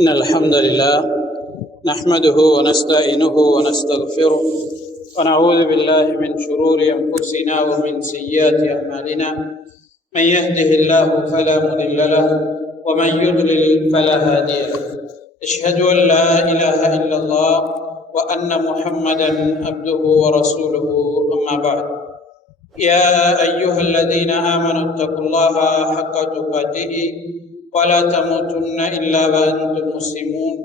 إن الحمد لله نحمده ونستعينه ونستغفره ونعوذ بالله من شرور أنفسنا ومن سيئات أعمالنا. من يهده الله فلا مضل له ومن يضلل فلا هادي له. أشهد أن لا إله إلا الله وأن محمدا عبده ورسوله. أما بعد، يا أيها الذين آمنوا اتقوا الله حق تقاته ولا تموتن إلا وأنتم مسلمون.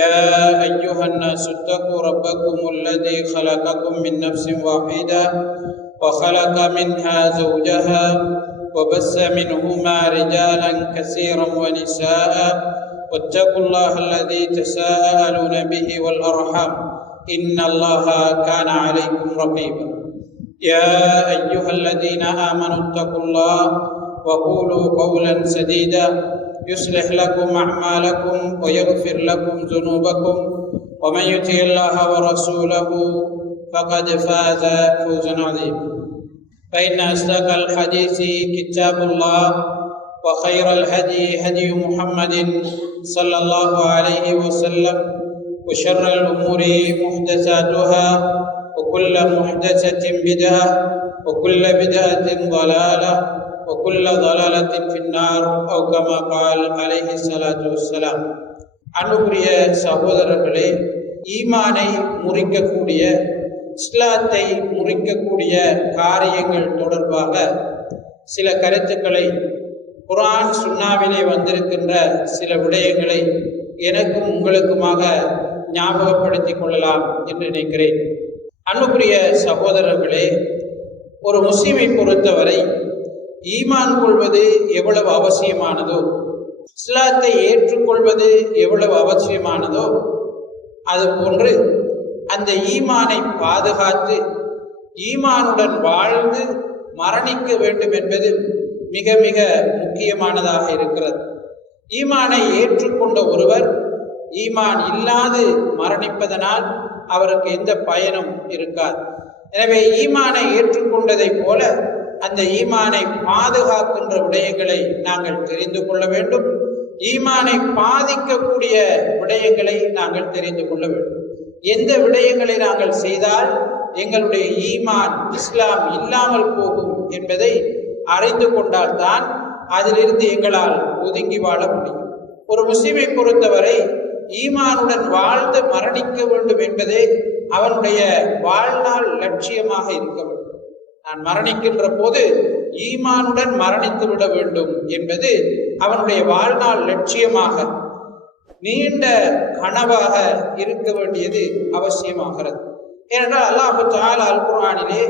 يا أيها الناس اتقوا ربكم الذي خلقكم من نفس واحدة وخلق منها زوجها وبث منهما رجالا كثيرا ونساء واتقوا الله الذي تساءلون به والأرحام إن الله كان عليكم رقيبا. يا أيها الذين آمنوا اتقوا الله وقولوا قولا سديدا يصلح لكم أعمالكم ويغفر لكم ذنوبكم ومن يطع الله ورسوله فقد فاز فوزا عظيما. فإن أصدق الحديث كتاب الله وخير الهدي هدي محمد صلى الله عليه وسلم وشر الأمور محدثاتها وكل محدثة بدعة وكل بدعة ضلالة وكل ضلالة في النار أو كما قال عليه الصلاة والسلام. அன்புக்குரிய சகோதரர்களே, ஈமானை முறிக்கக்கூடிய, இஸ்லாத்தை முறிக்கக்கூடிய காரியங்கள் தொடர்பாக சில கருத்துக்களை, குர்ஆன் சுன்னாவிலே வந்திருக்கின்ற சில விடயங்களை எனக்கும் உங்களுக்குமாக ஞாபகப்படுத்திக் கொள்ளலாம் என்று நினைக்கிறேன். அன்புக்குரிய சகோதரர்களே, ஒரு முஸ்லிமை பொறுத்தவரை ஈமான் கொள்வது எவ்வளவு அவசியமானதோ, இஸ்லாத்தை ஏற்றுக்கொள்வது எவ்வளவு அவசியமானதோ, அது போன்று அந்த ஈமானை பாதுகாத்து ஈமானுடன் வாழ்ந்து மரணிக்க வேண்டும் என்பது மிக மிக முக்கியமானதாக இருக்கிறது. ஈமானை ஏற்றுக்கொண்ட ஒருவர் ஈமான் இல்லாது மரணிப்பதனால் அவருக்கு எந்த பயனும் இருக்காது. எனவே ஈமானை ஏற்றுக்கொண்டதை போல அந்த ஈமானை பாதுகாக்கின்ற விடயங்களை நாங்கள் தெரிந்து கொள்ள வேண்டும். ஈமானை பாதிக்கக்கூடிய விடயங்களை நாங்கள் தெரிந்து கொள்ள வேண்டும். எந்த விடயங்களை நாங்கள் செய்தால் எங்களுடைய ஈமான் இஸ்லாம் இல்லாமல் போகும் என்பதை அறிந்து கொண்டால்தான் அதிலிருந்து எங்களால் ஒதுங்கி வாழ முடியும். ஒரு முஸ்லிமை பொறுத்தவரை ஈமானுடன் வாழ்ந்து மரணிக்க வேண்டும் என்பதே அவனுடைய வாழ்நாள் லட்சியமாக இருக்க வேண்டும். நான் மரணிக்கின்ற போது ஈமானுடன் மரணித்து விட வேண்டும் என்பது அவனுடைய வாழ்நாள் லட்சியமாக, நீண்ட கனவாக இருக்க வேண்டியது அவசியமாகிறது. ஏனென்றால் அல்லாஹ் தஆலா அல் குர்ஆனிலே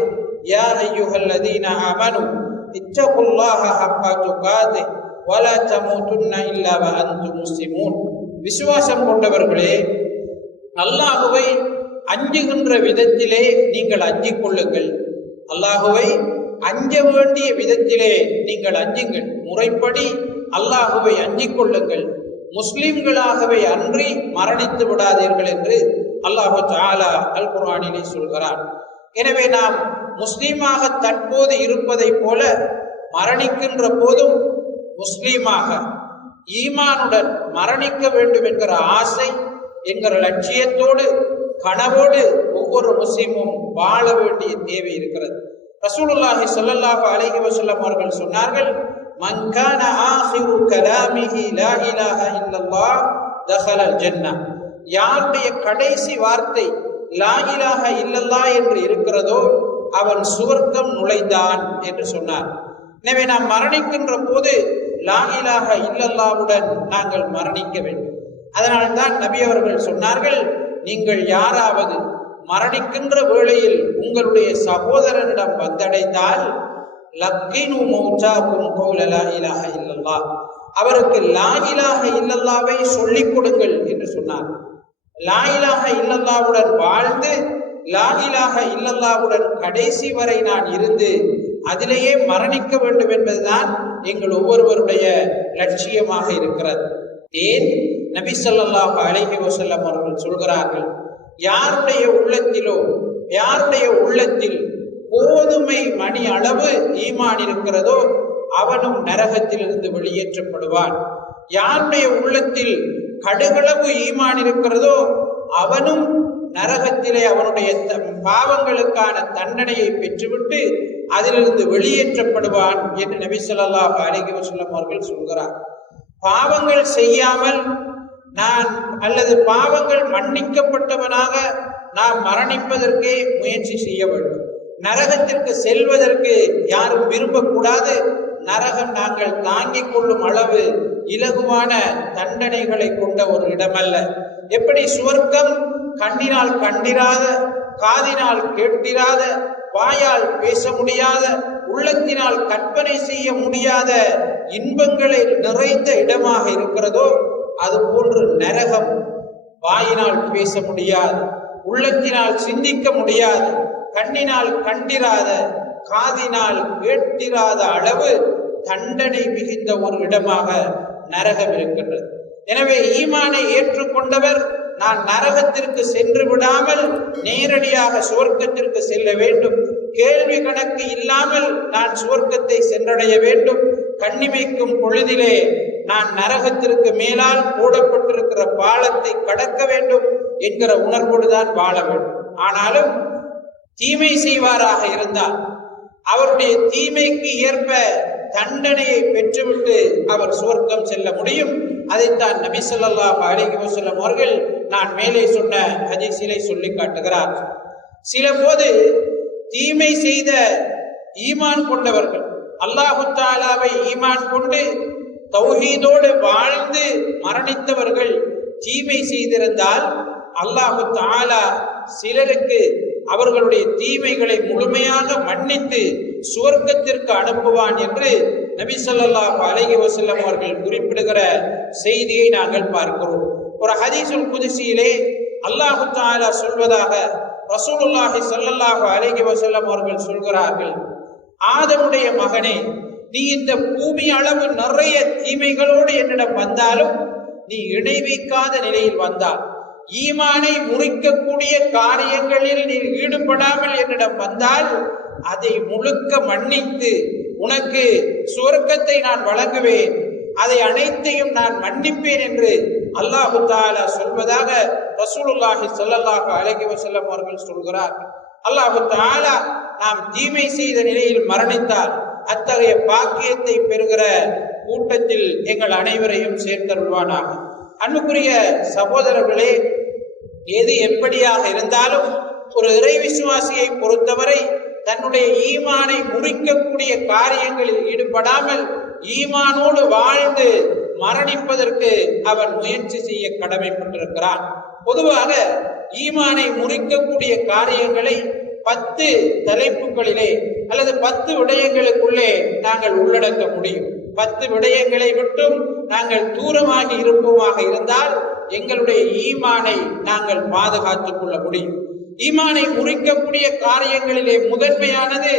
யா அய்யுஹல்லதீன ஆமனு இத்தகுல்லாஹ ஹக்க துகாதிஹ் வலா தமூதுன்ன இல்லா வ அன்தும் முஸ்லிமூன், விசுவாசம் கொண்டவர்களே, அல்லாஹ்வை அஞ்சுகின்ற விதத்திலே நீங்கள் அஞ்சிக் கொள்ளுங்கள். அல்லாஹுவை அஞ்ச வேண்டிய விதத்திலே நீங்கள் அஞ்சுங்கள். முறைப்படி அல்லாஹுவை அஞ்சிக் கொள்ளுங்கள். முஸ்லிம்களாகவே அன்றி மரணித்து விடாதீர்கள் என்று அல்லாஹு தஆலா அல் குர்ஆனிலே சொல்கிறார். எனவே நாம் முஸ்லீமாக தற்போது இருப்பதை போல மரணிக்கின்ற போதும் முஸ்லீமாக ஈமானுடன் மரணிக்க வேண்டும் என்கிற ஆசை, என்கிற லட்சியத்தோடு, கனவோடு ஒவ்வொரு முஸ்லிமும் வாழ வேண்டிய தேவை இருக்கிறது. ரசூலுல்லாஹி ஸல்லல்லாஹு அலைஹி வஸல்லம் அவர்கள் சொன்னார்கள், மன் கான ஆகிரு கலாமிஹி லா இலாஹ இல்லல்லாஹ் தஹலல் ஜன்னah, யாருடைய கடைசி வார்த்தை லா இலாஹ இல்லல்லாஹ் என்று இருக்கிறதோ அவன் சுவர்க்கம் நுழைந்தான் என்று சொன்னார். எனவே நாம் மரணிக்கின்ற போது லா இலாஹ இல்லல்லாஹ்வுடன் நாங்கள் மரணிக்க வேண்டும். அதனால்தான் நபி அவர்கள் சொன்னார்கள், நீங்கள் யாராவது மரணிக்கின்ற வேளையில் உங்களுடைய சகோதரனிடம் வந்தடைந்தால் லக்கினு மௌதாகும் கௌல லா இலாஹ இல்லல்லாஹ், அவருக்கு லா இலாஹ இல்லல்லாஹ்வை சொல்லிக் கொடுங்கள் என்று சொன்னார். லா இலாஹ இல்லல்லாஹ்வுடன் வாழ்ந்து லா இலாஹ இல்லல்லாஹ்வுடன் கடைசி வரை நான் இருந்து அதிலேயே மரணிக்க வேண்டும் என்பதுதான் எங்கள் ஒவ்வொருவருடைய லட்சியமாக இருக்கிறது. ஏன் நபி ஸல்லல்லாஹு அலைஹி வஸல்லம் அவர்கள் சொல்கிறார்கள், யாருடைய உள்ளத்திலோ, யாருடைய உள்ளத்தில் கோதுமை மணி அளவு ஈமான் இருக்கிறதோ அவனும் நரகத்திலிருந்து வெளியேற்றப்படுவான். யாருடைய உள்ளத்தில் கடுகளவு ஈமான் இருக்கிறதோ அவனும் நரகத்திலே அவனுடைய பாவங்களுக்கான தண்டனையை பெற்றுவிட்டு அதிலிருந்து வெளியேற்றப்படுவான் என்று நபி ஸல்லல்லாஹு அலைஹி வஸல்லம் அவர்கள் சொல்கிறார். பாவங்கள் செய்யாமல் நான் அல்லது பாவங்கள் மன்னிக்கப்பட்டவனாக நாம் மரணிப்பதற்கே முயற்சி செய்ய வேண்டும். நரகத்திற்கு செல்வதற்கு யாரும் விரும்பக்கூடாது. நரகம் நாங்கள் தாங்கிக் கொள்ளும் அளவு இலகுவான தண்டனைகளை கொண்ட ஒரு இடமல்ல. எப்படி சுவர்க்கம் கண்ணினால் கண்டிராத, காதினால் கேட்டிராத, வாயால் பேச முடியாத, உள்ளத்தினால் கற்பனை செய்ய முடியாத இன்பங்களை நிறைந்த இடமாக இருக்கிறதோ அதுபோன்று நரகம் வாயினால் பேச முடியாது, உள்ளத்தினால் சிந்திக்க முடியாது, கண்ணினால் கண்டிராத, காதினால் கேட்டிராத அளவு தண்டனை மிகுந்த ஒரு இடமாக நரகம் இருக்கின்றது. எனவே ஈமானை ஏற்றுக்கொண்டவர் நான் நரகத்திற்கு சென்று விடாமல் நேரடியாக சுவர்க்கத்திற்கு செல்ல வேண்டும், கேள்வி கணக்கு இல்லாமல் நான் சுவர்க்கத்தை சென்றடைய வேண்டும், கண்ணிமைக்கும் பொழுதிலே நான் நரகத்திற்கு மேலால் போடப்பட்டிருக்கிற பாலத்தை கடக்க வேண்டும் என்கிற உணர்வோடுதான் வாழ வேண்டும். ஆனாலும் தீமை செய்வாராக இருந்தால் அவருடைய தீமைக்கு ஏற்ப தண்டனையை பெற்றுவிட்டு அவர் சுவர்க்கம் செல்ல முடியும். அதைத்தான் நபி ஸல்லல்லாஹு அலைஹி வஸல்லம் அவர்கள் நான் மேலே சொன்ன ஹதீஸிலே சொல்லி காட்டுகிறார். சில போது தீமை செய்த ஈமான் கொண்டவர்கள், அல்லாஹு தஆலாவை ஈமான் கொண்டு தௌஹீதோடு வாழ்ந்து மரணித்தவர்கள் தீமை செய்திருந்தால் அல்லாஹு தஆலா சிலருக்கு அவர்களுடைய தீமைகளை முழுமையாக மன்னித்து சுவர்க்கத்திற்கு அனுப்புவான் என்று நபி ஸல்லல்லாஹு அலைஹி வஸல்லம் அவர்கள் குறிப்பிடுகிற செய்தியை நாங்கள் பார்க்கிறோம். ஒரு ஹதீஸுல் குத்ஸியிலே அல்லாஹு தஆலா சொல்வதாக ரசூலுல்லாஹி ஸல்லல்லாஹு அலைஹி வஸல்லம் அவர்கள் சொல்கிறார்கள், ஆதமுடைய மகனே, நீ இந்த பூமி அளவு நிறைய தீமைகளோடு என்னிடம் வந்தாலும் நீ இணை வைக்காத நிலையில் வந்தால், ஈமானை முறிக்கக்கூடிய காரியங்களில் நீ ஈடுபடாமல் என்னிடம் வந்தால் அதை முழுக்க மன்னித்து உனக்கு சுவர்க்கத்தை நான் வழங்குவேன், அதை அனைத்தையும் நான் மன்னிப்பேன் என்று அல்லாஹு தஆலா சொல்வதாக ரசூலுல்லாஹி ஸல்லல்லாஹு அலைஹி வஸல்லம் அவர்கள் சொல்கிறார். அல்லாஹு தஆலா நாம் தீமை செய்த நிலையில் மரணித்தால் அத்தகைய பாக்கியத்தை பெறுகிற கூட்டத்தில் எங்கள் அனைவரையும் சேர்த்தருள்வானாக. அன்புக்குரிய சகோதரர்களே, எது எப்படியாக இருந்தாலும் ஒரு இறை விசுவாசியை பொறுத்தவரை தன்னுடைய ஈமானை முறிக்கக்கூடிய காரியங்களில் ஈடுபடாமல் ஈமானோடு வாழ்ந்து மரணிப்பதற்கு அவன் முயற்சி செய்ய கடமைப்பட்டிருக்கிறான். பொதுவாக ஈமானை முறிக்கக்கூடிய காரியங்களை 10 தலைப்புகளிலே அல்லது 10 விடயங்களுக்குள்ளே நாங்கள் உள்ளடக்க முடியும். 10 விடயங்களை விட்டும் நாங்கள் தூரமாகி இருப்போமாக இருந்தால் எங்களுடைய ஈமானை நாங்கள் பாதுகாத்துக் கொள்ள முடியும். ஈமானை முறிக்கக்கூடிய காரியங்களிலே முதன்மையானது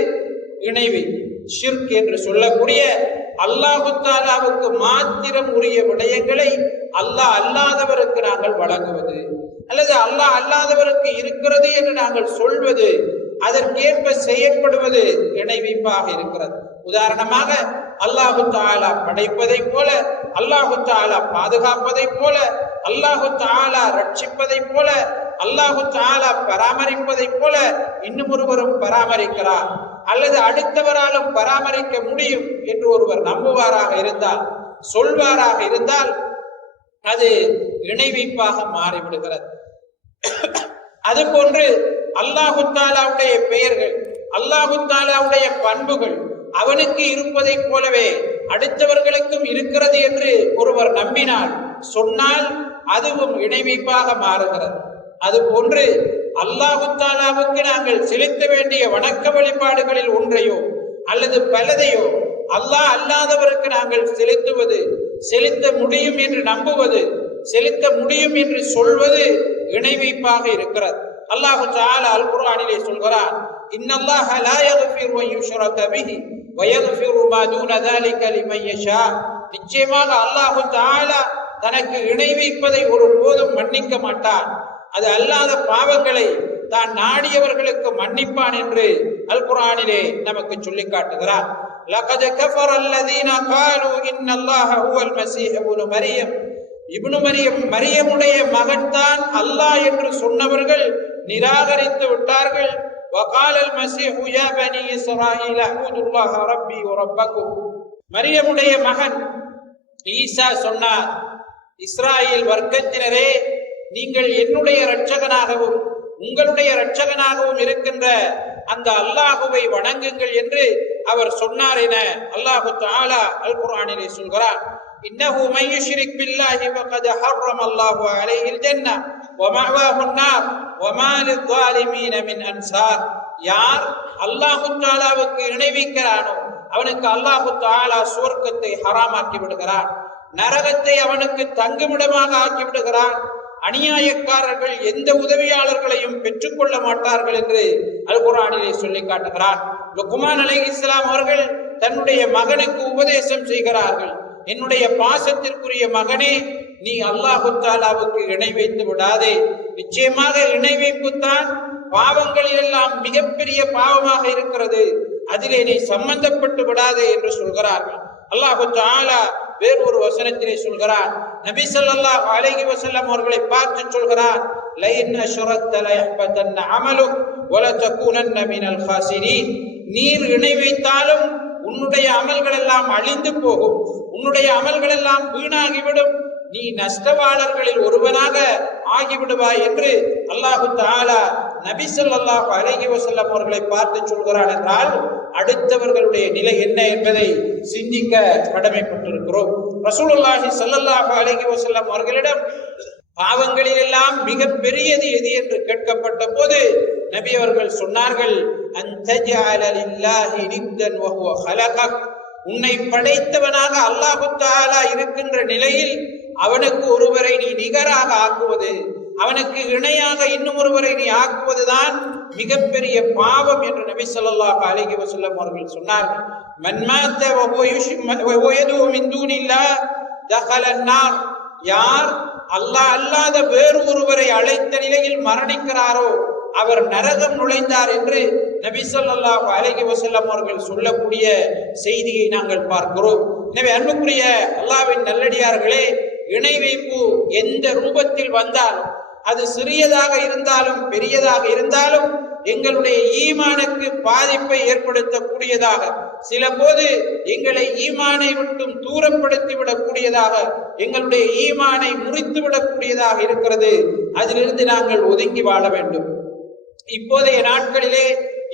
இணைவு, ஷிர்க் என்று சொல்லக்கூடிய அல்லாஹு தஆலாவுக்கு மாத்திரம் உரிய விடயங்களை அல்லாஹ் அல்லாதவருக்கு நாங்கள் வழங்குவது அல்லது அல்லாஹ் அல்லாதவருக்கு இருக்கிறது என்று நாங்கள் சொல்வது, அதற்கேற்ப செயற்படுவது இணை வைப்பாக இருக்கிறது. உதாரணமாக அல்லாஹு தஆலா படைப்பதை போல, அல்லாஹு தஆலா பாதுகாப்பதை போல, அல்லாஹு தஆலா ரட்சிப்பதை போல, அல்லாஹு தஆலா பராமரிப்பதை போல இன்னும் ஒருவரும் பராமரிக்கிறார் அல்லது அடுத்தவராலும் பராமரிக்க முடியும் என்று ஒருவர் நம்புவாராக இருந்தால், சொல்வாராக இருந்தால் அது இணை வைப்பாக மாறிவிடுகிறது. அதுபோன்று அல்லாஹு தஆலாவுடைய பெயர்கள், அல்லாஹு தஆலாவுடைய பண்புகள் அவனுக்கு இருப்பதை போலவே அடுத்தவர்களுக்கும் இருக்கிறது என்று ஒருவர் நம்பினால், சொன்னால் அதுவும் இணை வைப்பாக மாறுகிறது. அதுபோன்று அல்லாஹு தஆலாவுக்கு நாங்கள் செலுத்த வேண்டிய வணக்க வழிபாடுகளில் ஒன்றையோ அல்லது பலதையோ அல்லாஹ் அல்லாதவருக்கு நாங்கள் செலுத்துவது, செலுத்த முடியும் என்று நம்புவது, செலுத்த முடியும் என்று சொல்வது இணை வைப்பாக இருக்கிறது. அல்லாஹு தஆலா அல் குர்ஆனிலே சொல்கிறான், இன்னல்லாஹ லா யக்ஃபிரு அன் யுஷ்ரக பிஹி வ யக்ஃபிரு மா தூன ذلك லிமன் யஷா. நிச்சயமாக அல்லாஹு தஆலா தனக்கு இணை வைப்பதை ஒருபோதும் மன்னிக்க மாட்டான், அது அல்லாத பாவங்களை தான் நாடியவர்களுக்கு மன்னிப்பான் என்று அல் குர்ஆனிலே நமக்கு சொல்லி காட்டுகிறார். லகத் கஃபர அல்லதீன காலு இன்னல்லாஹ ஹுவல் மஸீஹ் இப்னு மரியம் இப்னு மரியமுடைய மகன்தான் அல்லாஹ் என்று சொன்னவர்கள் நிராகரித்து விட்டார்கள். வகாலல் மஸீஹு யா பனி இஸ்ராயீல் அஅ்புதுல்லாஹ ரப்பி வ ரப்பக்கும். மரியமுடைய மகன் ஈசா சொன்னார், இஸ்ராயேல் வர்க்கத்தினரே, நீங்கள் என்னுடைய இரட்சகனாகவும் உங்களுடைய இரட்சகனாகவும் இருக்கின்ற அந்த அல்லாஹுவை வணங்குங்கள் என்று அவர் சொன்னார் என அல்லாஹு தஆலா அல் குர்ஆனிலே சொல்கிறார். இன்னஹு மன் யுஷ்ரிக் பில்லாஹி ஃபகத் ஹர்ரம அல்லாஹு அலைஹில் ஜன்னah வ மஅவாஹு அன்-நார் வ மா லில்-ஸாலிமீன மின் அன்சார். யார் அல்லாஹு தஆலாவுக்கு இணை வைக்கிறானோ அவனுக்கு அல்லாஹு தஆலா சுவர்க்கத்தை ஹராமாக்கி விடுகிறான், நரகத்தை அவனுக்கு தங்குமிடமாக ஆக்கி விடுகிறான். அநியாயக்காரர்கள் எந்த உதவியாளர்களையும் பெற்றுக்கொள்ள மாட்டார்கள் என்று அல் குர்ஆனிலே சொல்லி காட்டுகிறார். லுக்மான் அலைஹிஸ்ஸலாம் அவர்கள் தன்னுடைய மகனுக்கு உபதேசம் செய்கிறார்கள், என்னுடைய பாசத்திற்குரிய மகனே, நீ அல்லாஹு தஆலாவுக்கு இணை வைத்து விடாதே. நிச்சயமாக இணை வைப்புத்தான் பாவங்களில் எல்லாம் மிகப்பெரிய பாவமாக இருக்கிறது, அதிலே நீ சம்பந்தப்பட்டு விடாதே என்று சொல்கிறார்கள். அல்லாஹு தஆலா வேறொரு வசனத்திலே சொல்கிறார், நபி ஸல்லல்லாஹு அலைஹி வஸல்லம் அவர்களை பார்த்து சொல்கிறார், லஇன் அஷ்ரக்த லயஹ்பதன்ன அமலுக் வ லதகூனன்ன மினல் காஸிரீன். நீர் இணை வைத்தாலும் உன்னுடைய அமல்கள் எல்லாம் அழிந்து போகும், உன்னுடைய அமல்கள் எல்லாம் வீணாகிவிடும், நீ நஷ்டவாளர்களில் ஒருவனாக ஆகிவிடுவாய் என்று அல்லாஹு தஆலா நபி ஸல்லல்லாஹு அலைஹி வஸல்லம் அவர்களை பார்த்து சொல்கிறான் என்றால் அடுத்தவர்களுடைய நிலை என்ன என்பதை சிந்திக்க கடமைப்பட்டிருக்கிறோம். ரசூலுல்லாஹி ஸல்லல்லாஹு அலைஹி வஸல்லம் அவர்களிடம் பாவங்களில் எல்லாம் மிக பெரியது எது என்று கேட்கப்பட்ட போது நபி அவர்கள் சொன்னார்கள், அன்தஜஅல லில்லாஹி நித்தன் வ ஹுவ ஹலகக். உன்னை படைத்தவனாக அல்லாஹு தஆலா இருக்கின்ற நிலையில் அவனுக்கு ஒருவரை நீ நிகராக ஆக்குவது, அவனுக்கு இணையாக இன்னும் ஒருவரை நீ ஆக்குவதுதான் மிகப்பெரிய பாவம் என்று நபி ஸல்லல்லாஹு அலைஹி வஸல்லம் அவர்கள் சொன்னார்கள். மன் மாத வ ஹுவ யதுஉ மின் தூனில்லாஹ் தഖல அன்-நார். யார் அல்லாஹ் அல்லாத வேறு ஒருவரை அழைத்த நிலையில் மரணிக்கிறாரோ அவர் நரகம் நுழைந்தார் என்று நபி ஸல்லல்லாஹு அலைஹி வஸல்லம் அவர்கள் சொல்லக்கூடிய செய்தியை நாங்கள் பார்க்கிறோம். எனவே அன்புக்குரிய அல்லாஹ்வின் நல்லடியார்களே, இணை வைப்பு எந்த ரூபத்தில் வந்தாலும், அது சிறியதாக இருந்தாலும் பெரியதாக இருந்தாலும், எங்களுடைய ஈமானுக்கு பாதிப்பை ஏற்படுத்தக்கூடியதாக, சில போது எங்களை ஈமானை விட்டும் தூரப்படுத்தி விடக்கூடியதாக, எங்களுடைய ஈமானை முறித்து விடக்கூடியதாக இருக்கிறது. அதிலிருந்து நாங்கள் ஒதுங்கி வாழ வேண்டும். இப்போதைய நாட்களிலே,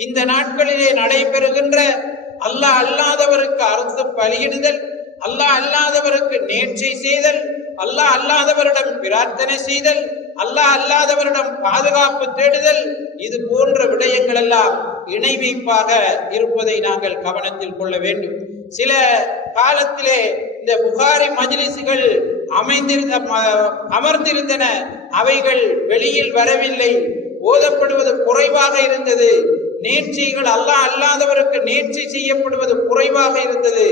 இந்த நாட்களிலே நடைபெறுகின்ற அல்லாஹ் அல்லாதவருக்கு அறுத்து பலியிடுதல், அல்லாஹ் அல்லாதவருக்கு நேர்ச்சை செய்தல், அல்லாஹ் அல்லாதவரிடம் பிரார்த்தனை செய்தல், அல்லாஹ் அல்லாதவரிடம் பாதுகாப்பு தேடுதல், இது போன்ற விடயங்கள் எல்லாம் இணை வைப்பாக இருப்பதை நாங்கள் கவனத்தில் கொள்ள வேண்டும். சில காலத்திலே இந்த புகாரி மஜ்லிஸ்கள் அமர்ந்திருந்தன, அவைகள் வெளியில் வரவில்லை, ஓதப்படுவது குறைவாக இருந்தது, நேர்ச்சைகள் அல்லாஹ் அல்லாதவருக்கு நேர்ச்சை செய்யப்படுவது குறைவாக இருந்தது.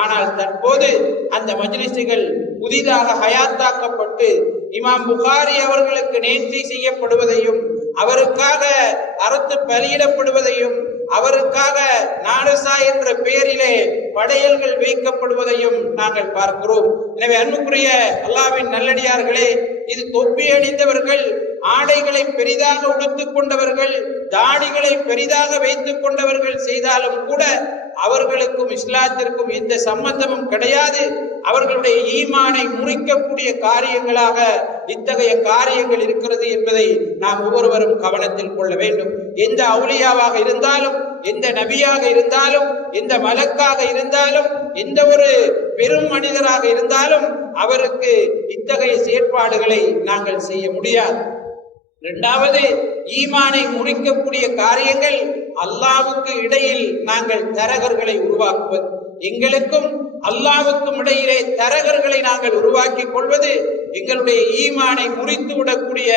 ஆனால் தற்போது அந்த மஜ்லிஸ்கள் புதிதாக ஹயாத்தாக்கப்பட்டு இமாம் புகாரி அவர்களுக்கு நேர்ச்சை செய்யப்படுவதையும், அவருக்காக அறுத்து பலியிடப்படுவதையும், அவருக்காக நாரசா என்ற பெயரிலே படையல்கள் வைக்கப்படுவதையும் நாங்கள் பார்க்கிறோம். எனவே அன்புக்குரிய அல்லாஹ்வின் நல்லடியார்களே, இது தொப்பி அணிந்தவர்கள், ஆடைகளை பெரிதாக உடுத்துக் கொண்டவர்கள், தாடிகளை பெரிதாக வைத்துக் கொண்டவர்கள் செய்தாலும் கூட அவர்களுக்கும் இஸ்லாத்திற்கும் எந்த சம்பந்தமும் கிடையாது. அவர்களுடைய ஈமானை முறிக்கக்கூடிய காரியங்களாக இத்தகைய காரியங்கள் இருக்கிறது என்பதை நாம் ஒவ்வொருவரும் கவனத்தில் கொள்ள வேண்டும். எந்த அவுலியாவாக இருந்தாலும், எந்த நபியாக இருந்தாலும், எந்த மலக்காக இருந்தாலும், எந்த ஒரு பெரும் மனிதராக இருந்தாலும் அவருக்கு இத்தகைய செயற்பாடுகளை நாங்கள் செய்ய முடியாது. இரண்டாவது, ஈமானை முறிக்கக்கூடிய காரியங்கள் அல்லாஹ்வுக்கு இடையில் நாங்கள் தரகர்களை உருவாக்குவது, எங்களுக்கும் அல்லாஹ்வுக்கும் இடையிலே தரகர்களை நாங்கள் உருவாக்கி கொள்வது எங்களுடைய ஈமானை முறித்து விடக்கூடிய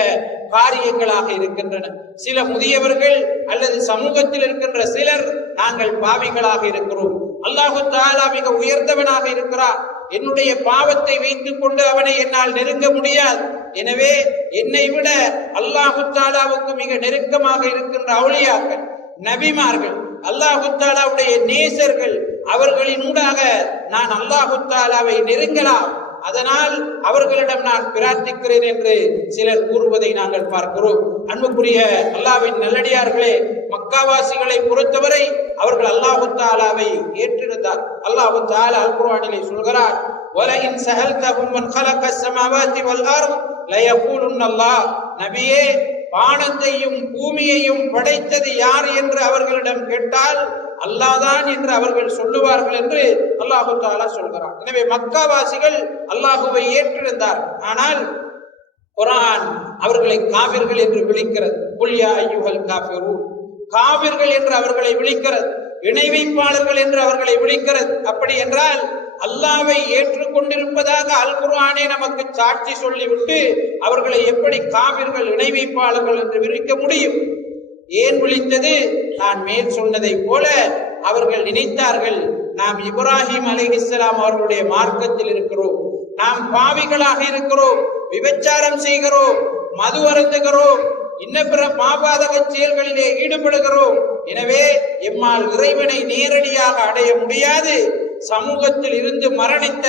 காரியங்களாக இருக்கின்றன. சில முதியவர்கள் அல்லது சமூகத்தில் இருக்கின்ற சிலர் நாங்கள் பாவிகளாக இருக்கிறோம். அல்லாஹு தஆலா மிக உயர்ந்தவனாக இருக்கிறார். என்னுடைய பாவத்தை வைத்துக் கொண்டு அவனை என்னால் நெருங்க முடியாது. எனவே என்னை விட அல்லாஹு தஆலாவுக்கு மிக நெருக்கமாக இருக்கின்ற அவுலியாக்கள், நபிமார்கள், அல்லாஹு தஆலாவுடைய நேசர்கள், அவர்களின் ஊடாக நான் அல்லாஹு தஆலாவை நெருங்கலாம், அதனால் அவர்களிடம் நான் பிரார்த்திக்கிறேன் என்று சிலர் கூறுவதை நாங்கள் பார்க்கிறோம். அன்புக்குரிய அல்லாஹ்வின் நல்லடியார்களே, மக்காவாசிகளை பொறுத்தவரை அவர்கள் அல்லாஹு தஆலாவை ஏற்றிருந்தார். அல்லாஹு தஆலா அல் குர்ஆனிலே சொல்கிறார், வலஇன் ஸஅல்தஹும் மன் ഖலகஸ் ஸமாவாதி வல் அர்த் லயகூலுன் அல்லாஹ். நபியே, வானத்தையும் பூமியையும் படைத்தது யார் என்று அவர்களிடம் கேட்டால் அல்லாஹ்தான் என்று அவர்கள் சொல்லுவார்கள் என்று அல்லாஹு தஆலா சொல்கிறார். எனவே மக்காவாசிகள் அல்லாஹுவை ஏற்றிருந்தார். ஆனால் குர்ஆன் அவர்களை காபிர்கள் என்று விളിக்கிறது. குல் யா அய்யுஹல் காஃபிரூன், காபிர்கள் என்று அவர்களை விളിக்கிறது, இணை வைப்பாளர்கள் என்று அவர்களை விളിக்கிறது. அப்படி என்றால் அல்லாஹ்வை ஏற்றுக்கொண்டிருப்பதாக அல் குர்ஆனே நமக்கு சாட்சி சொல்லிவிட்டு அவர்களை எப்படி காபிர்கள், இணை வைப்பாளர்கள் என்று விரிக்க முடியும்? ஏன் விழித்தது? நான் மேல் சொன்னதை போல அவர்கள் நினைத்தார்கள், நாம் இப்ராஹிம் அலைஹிஸ்ஸலாம் அவர்களுடைய மார்க்கத்தில் இருக்கிறோம், நாம் பாவிகளாக இருக்கிறோம், விபச்சாரம் செய்கிறோம், மது அருந்துகிறோம், இன்ன பிற பாபாதக செயல்களிலே ஈடுபடுகிறோம். எனவே எம்மால் இறைவனை நேரடியாக அடைய முடியாது. சமூகத்தில் இருந்து மரணித்த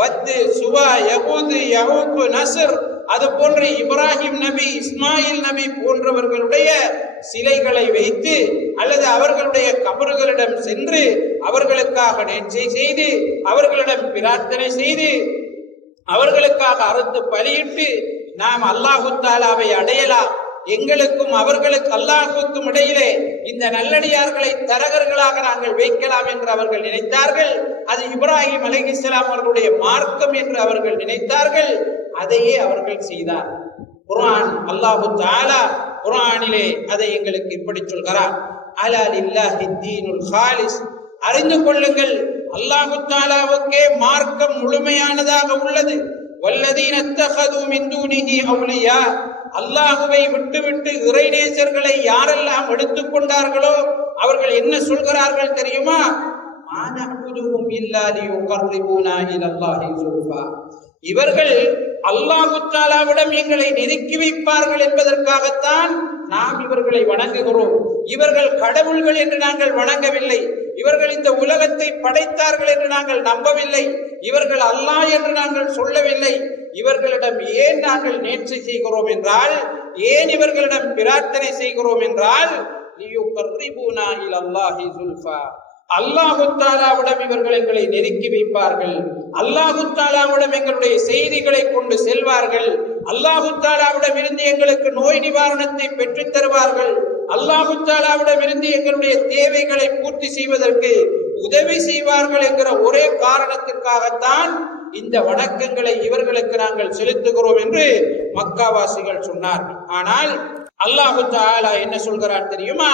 வத்து, சுவா, யகூது, யகூக்கு, நஸ்ர், அது போன்ற இப்ராஹிம் நபி, இஸ்மாயில் நபி போன்றவர்களுடைய சிலைகளை வைத்து அல்லது அவர்களுடைய கபறுகளிடம் சென்று அவர்களுக்காக நேர்ச்சை செய்து அவர்களிடம் பிரார்த்தனை செய்து அவர்களுக்காக அறுத்து பலியிட்டு நாம் அல்லாஹு தஆலாவை அடையலாம், எங்களுக்கும் அவர்களுக்கு அல்லாஹுக்கும் இடையிலே இந்த நல்லடியார்களை தரகர்களாக நாங்கள் வைக்கலாம் என்று அவர்கள் நினைத்தார்கள். அது இப்ராஹிம் அலைஹிஸ்ஸலாம் அவர்களுடைய மார்க்கம் என்று அவர்கள் நினைத்தார்கள். அதையே அவர்கள் செய்தார். குர்ஆன், அல்லாஹு தஆலா குர்ஆனிலே அதை எங்களுக்கு இப்படி சொல்கிறார், அலா லில்லாஹி தீனுல் காலிஸ், அறிந்து கொள்ளுங்கள் அல்லாஹு தஆலாவுக்கே மார்க்கம் முழுமையானதாக உள்ளது. வல்லதீன தഖது மின் தூனிஹி அவ்லியா, அல்லாஹுவை விட்டுவிட்டு இறைநேசர்களை யாரெல்லாம் எடுத்துக்கொண்டார்களோ அவர்கள் என்ன சொல்கிறார்கள் தெரியுமா? மா நஅபுதுஹும் இல்லா லியுகர்ரிபூனா இலல்லாஹி ஸுல்ஃபா, இவர்கள் அல்லாஹு தஆலாவிடம் எங்களை நெருக்கி வைப்பார்கள் என்பதற்காகத்தான் நாம் இவர்களை வணங்குகிறோம். இவர்கள் கடவுள்கள் என்று நாங்கள் வணங்கவில்லை, இவர்கள் இந்த உலகத்தை படைத்தார்கள் என்று நாங்கள் நம்பவில்லை, இவர்கள் அல்லாஹ் என்று நாங்கள் சொல்லவில்லை. இவர்களிடம் ஏன் நாங்கள் நேர்ச்சை செய்கிறோம் என்றால், ஏன் இவர்களிடம் பிரார்த்தனை செய்கிறோம் என்றால், லியுகர்ரிபூனா இலல்லாஹி ஸுல்ஃபா, அல்லாஹு தஆலாவிடம் இவர்கள் எங்களை நெருக்கி வைப்பார்கள், அல்லாஹு தஆலாவிடம் எங்களுடைய செய்திகளை கொண்டு செல்வார்கள், அல்லாஹு தஆலாவிடம் இருந்து எங்களுக்கு நோய் நிவாரணத்தை பெற்றுத் தருவார்கள், அல்லாஹு தஆலாவிடம் இருந்து எங்களுடைய தேவைகளை பூர்த்தி செய்வதற்கு உதவி செய்வார்கள் என்கிற ஒரே காரணத்திற்காகத்தான் இந்த வணக்கங்களை இவர்களுக்கு நாங்கள் செலுத்துகிறோம் என்று மக்காவாசிகள் சொன்னார்கள். ஆனால் அல்லாஹு தஆலா என்ன சொல்கிறார் தெரியுமா?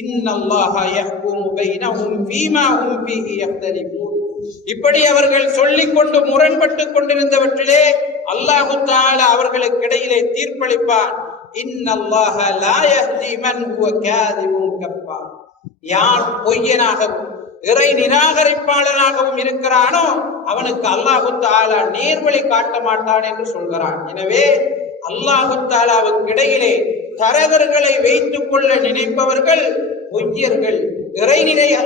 இன்னல்லாஹ யஹ்குமு பைனஹும் ஃபீமா ஹும் ஃபீஹி யஃப்தலிஃபூன். இப்படி அவர்கள் சொல்லிக் கொண்டு முரண்பட்டு கொண்டிருந்தவற்றிலே அல்லாஹு தஆலா அவர்களுக்கு இடையிலே தீர்ப்பளிப்பார். இன்னல்லாஹ லா யஹ்தி மன் ஹுவ காதிபுன் கஃபார், யார் பொய்யனாகவும் இறை நிராகரிப்பாளனாகவும் இருக்கிறானோ அவனுக்கு அல்லாஹு தஆலா நேர்வழி காட்ட மாட்டான் என்று சொல்கிறான். எனவே அல்லாஹு தஆலாவுக்கு இடையிலே தரகர்களை வைத்துக் கொள்ள நினைப்பவர்கள் பொய்யர்கள், இறை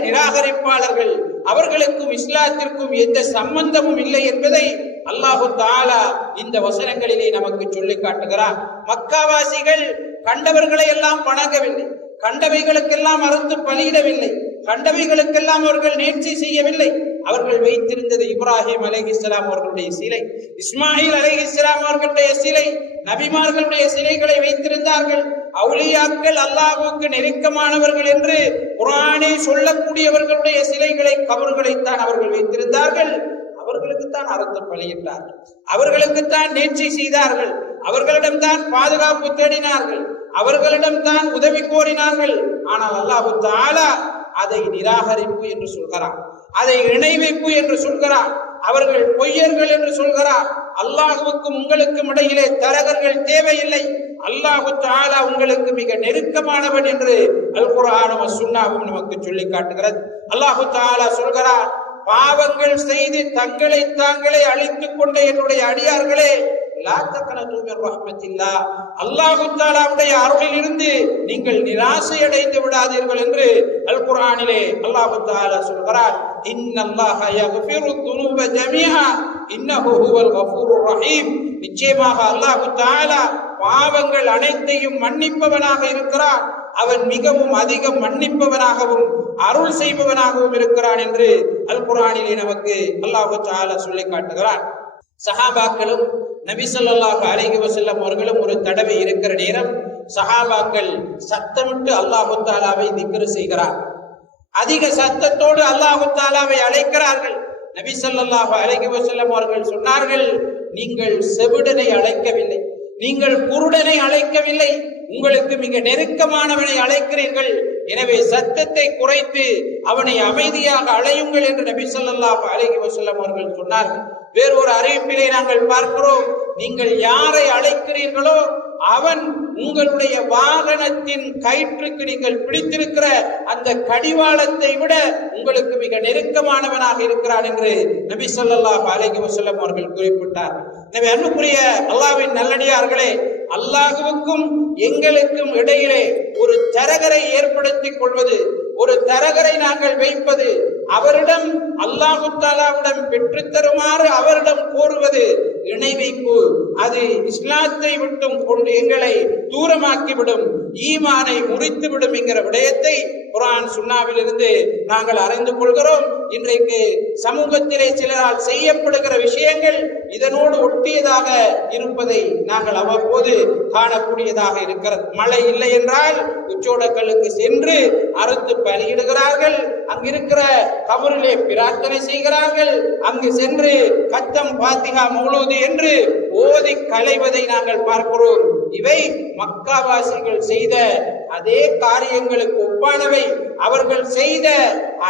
நிராகரிப்பாளர்கள், அவர்களுக்கும் இஸ்லாத்திற்கும் எந்த சம்பந்தமும் இல்லை என்பதை அல்லாஹு தஆலா இந்த வசனங்களிலே நமக்கு சொல்லி காட்டுகிறார். மக்காவாசிகள் கண்டவர்களை எல்லாம் வணங்கவில்லை, கண்டவைகளுக்கெல்லாம் அறுத்து பலியிடவில்லை, கண்டவைகளுக்கெல்லாம் அவர்கள் நேர்ச்சி செய்யவில்லை. அவர்கள் வைத்திருந்தது இப்ராஹிம் அலைஹிஸ்ஸலாம் அவர்களுடைய சிலை, இஸ்மாயில் அலைஹிஸ்ஸலாம் அவர்களுடைய சிலை, நபிமார்களுடைய சிலைகளை வைத்திருந்தார்கள். அவுலியாக்கள், அல்லாஹ்வுக்கு நெருக்கமானவர்கள் என்று குர்ஆனே சொல்லக்கூடியவர்களுடைய சிலைகளை, கபர்களைத்தான் அவர்கள் வைத்திருந்தார்கள். அவர்களுக்குத்தான் அறுத்து பலியிட்டார்கள், அவர்களுக்குத்தான் நேர்ச்சி செய்தார்கள், அவர்களிடம்தான் பாதுகாப்பு தேடினார்கள், அவர்களிடம்தான் உதவி கோரினார்கள். ஆனால் அல்லாஹ் தஆலா அதை நிராகரிப்பு என்று சொல்கிறார், அதை இணை வைப்பு என்று சொல்கிறார், அவர்கள் பொய்யர்கள் என்று சொல்கிறார். அல்லாஹ்வுக்கும் உங்களுக்கும் இடையிலே தரகர்கள் தேவையில்லை, அல்லாஹ் தஆலா உங்களுக்கு மிக நெருக்கமானவன் என்று அல் குர்ஆனும் சுன்னாவும் நமக்கு சொல்லி காட்டுகிறது. அல்லாஹ் தஆலா சொல்கிறார், பாவங்கள் செய்து தங்களை தாங்களே அழித்துக் கொண்ட என்னுடைய அடியார்களே, லா தக்னது மின் ரஹ்மத்தில்லாஹ், அல்லாஹ் தஆலாவுடைய அருளில் இருந்து நீங்கள் நிராசை அடைந்து விடாதீர்கள் என்று அல் குர்ஆனிலே அல்லாஹ் தஆலா சொல்கிறார். இன்னல்லாஹ யக்ஃபிரு துனூப ஜமீஆ, இன்னஹு ஹுவல் கஃபூருர் ரஹீம், நிச்சயமாக அல்லாஹ் தஆலா பாவங்கள் அனைத்தையும் மன்னிப்பவனாக இருக்கிறான், அவன் மிகவும் அதிகம் மன்னிப்பவனாகவும் அருள் செய்பவனாகவும் இருக்கிறான் என்று அல் குர்ஆனிலே நமக்கு அல்லாஹ் தஆலா சொல்லி காட்டுகிறான். சஹாபாக்களும் நபி ஸல்லல்லாஹு அலைஹி வஸல்லம் அவர்களும் ஒரு தடவை இருக்கிற நேரம் சஹாபாக்கள் சத்தமிட்டு அல்லாஹ் தஆலாவை திக்ர் செய்கிறார். அதிக சத்தத்தோடு அல்லாஹ் தஆலாவை அழைக்கிறார்கள். நபி ஸல்லல்லாஹு அலைஹி வஸல்லம் அவர்கள் சொன்னார்கள், நீங்கள் செவிடனை அழைக்கவில்லை, நீங்கள் குருடனை அழைக்கவில்லை, உங்களுக்கு மிக நெருக்கமானவனை அழைக்கிறீர்கள். எனவே சத்தத்தை குறைத்து அவனை அமைதியாக அழையுங்கள் என்று நபி ஸல்லல்லாஹு அலைஹி வஸல்லம் அவர்கள் சொன்னார்கள். வேறொரு அறிவிப்பிலே நாங்கள் பார்க்கிறோம், நீங்கள் யாரை அழைக்கிறீர்களோ அவன் உங்களுடைய வாகனத்தின் கயிற்றுக்கு நீங்கள் பிடித்திருக்கிற அந்த கடிவாளத்தை விட உங்களுக்கு மிக நெருக்கமானவனாக இருக்கிறான் என்று நபி ஸல்லல்லாஹு அலைஹி வஸல்லம் அவர்கள் குறிப்பிட்டார். எனவே அன்புக்குரிய அல்லாஹ்வின் நல்லடியார்களே, அல்லாஹ்வுக்கும் எங்களுக்கும் இடையிலே ஒரு தரகரை ஏற்படுத்திக் கொள்வது, ஒரு தரகரை நாங்கள் வைப்பது, அவரிடம் அல்லாஹ் தஆலாவிடம் பெற்றுத்தருமாறு அவரிடம் கோருவது இணை வைப்பு, அது இஸ்லாத்தை விட்டும் கொண்டு எங்களை தூரமாக்கிவிடும், ஈமானை முறித்துவிடும் என்கிற விடயத்தை குர்ஆன் சுன்னாவில் இருந்து நாங்கள் அறிந்து கொள்கிறோம். இன்றைக்கு சமூகத்திலே சிலரால் செய்யப்படுகிற விஷயங்கள் இதனோடு ஒட்டியதாக இருப்பதை நாங்கள் அவ்வப்போது காணக்கூடியதாக இருக்கிறது. மழை இல்லை என்றால் உச்சோடக்கல்லுக்கு சென்று அறுத்து பலியிடுகிறார்கள், அங்கிருக்கிற கபரிலே பிரார்த்தனை செய்கிறார்கள், அங்கு சென்று கத்தம் பாத்திகா மௌலூது என்று ஓதி களைவதை நாங்கள் பார்க்கிறோம். இவை மக்காவாசிகள் செய்த அதே காரியங்களுக்கு ஒப்பானவை. அவர்கள் செய்த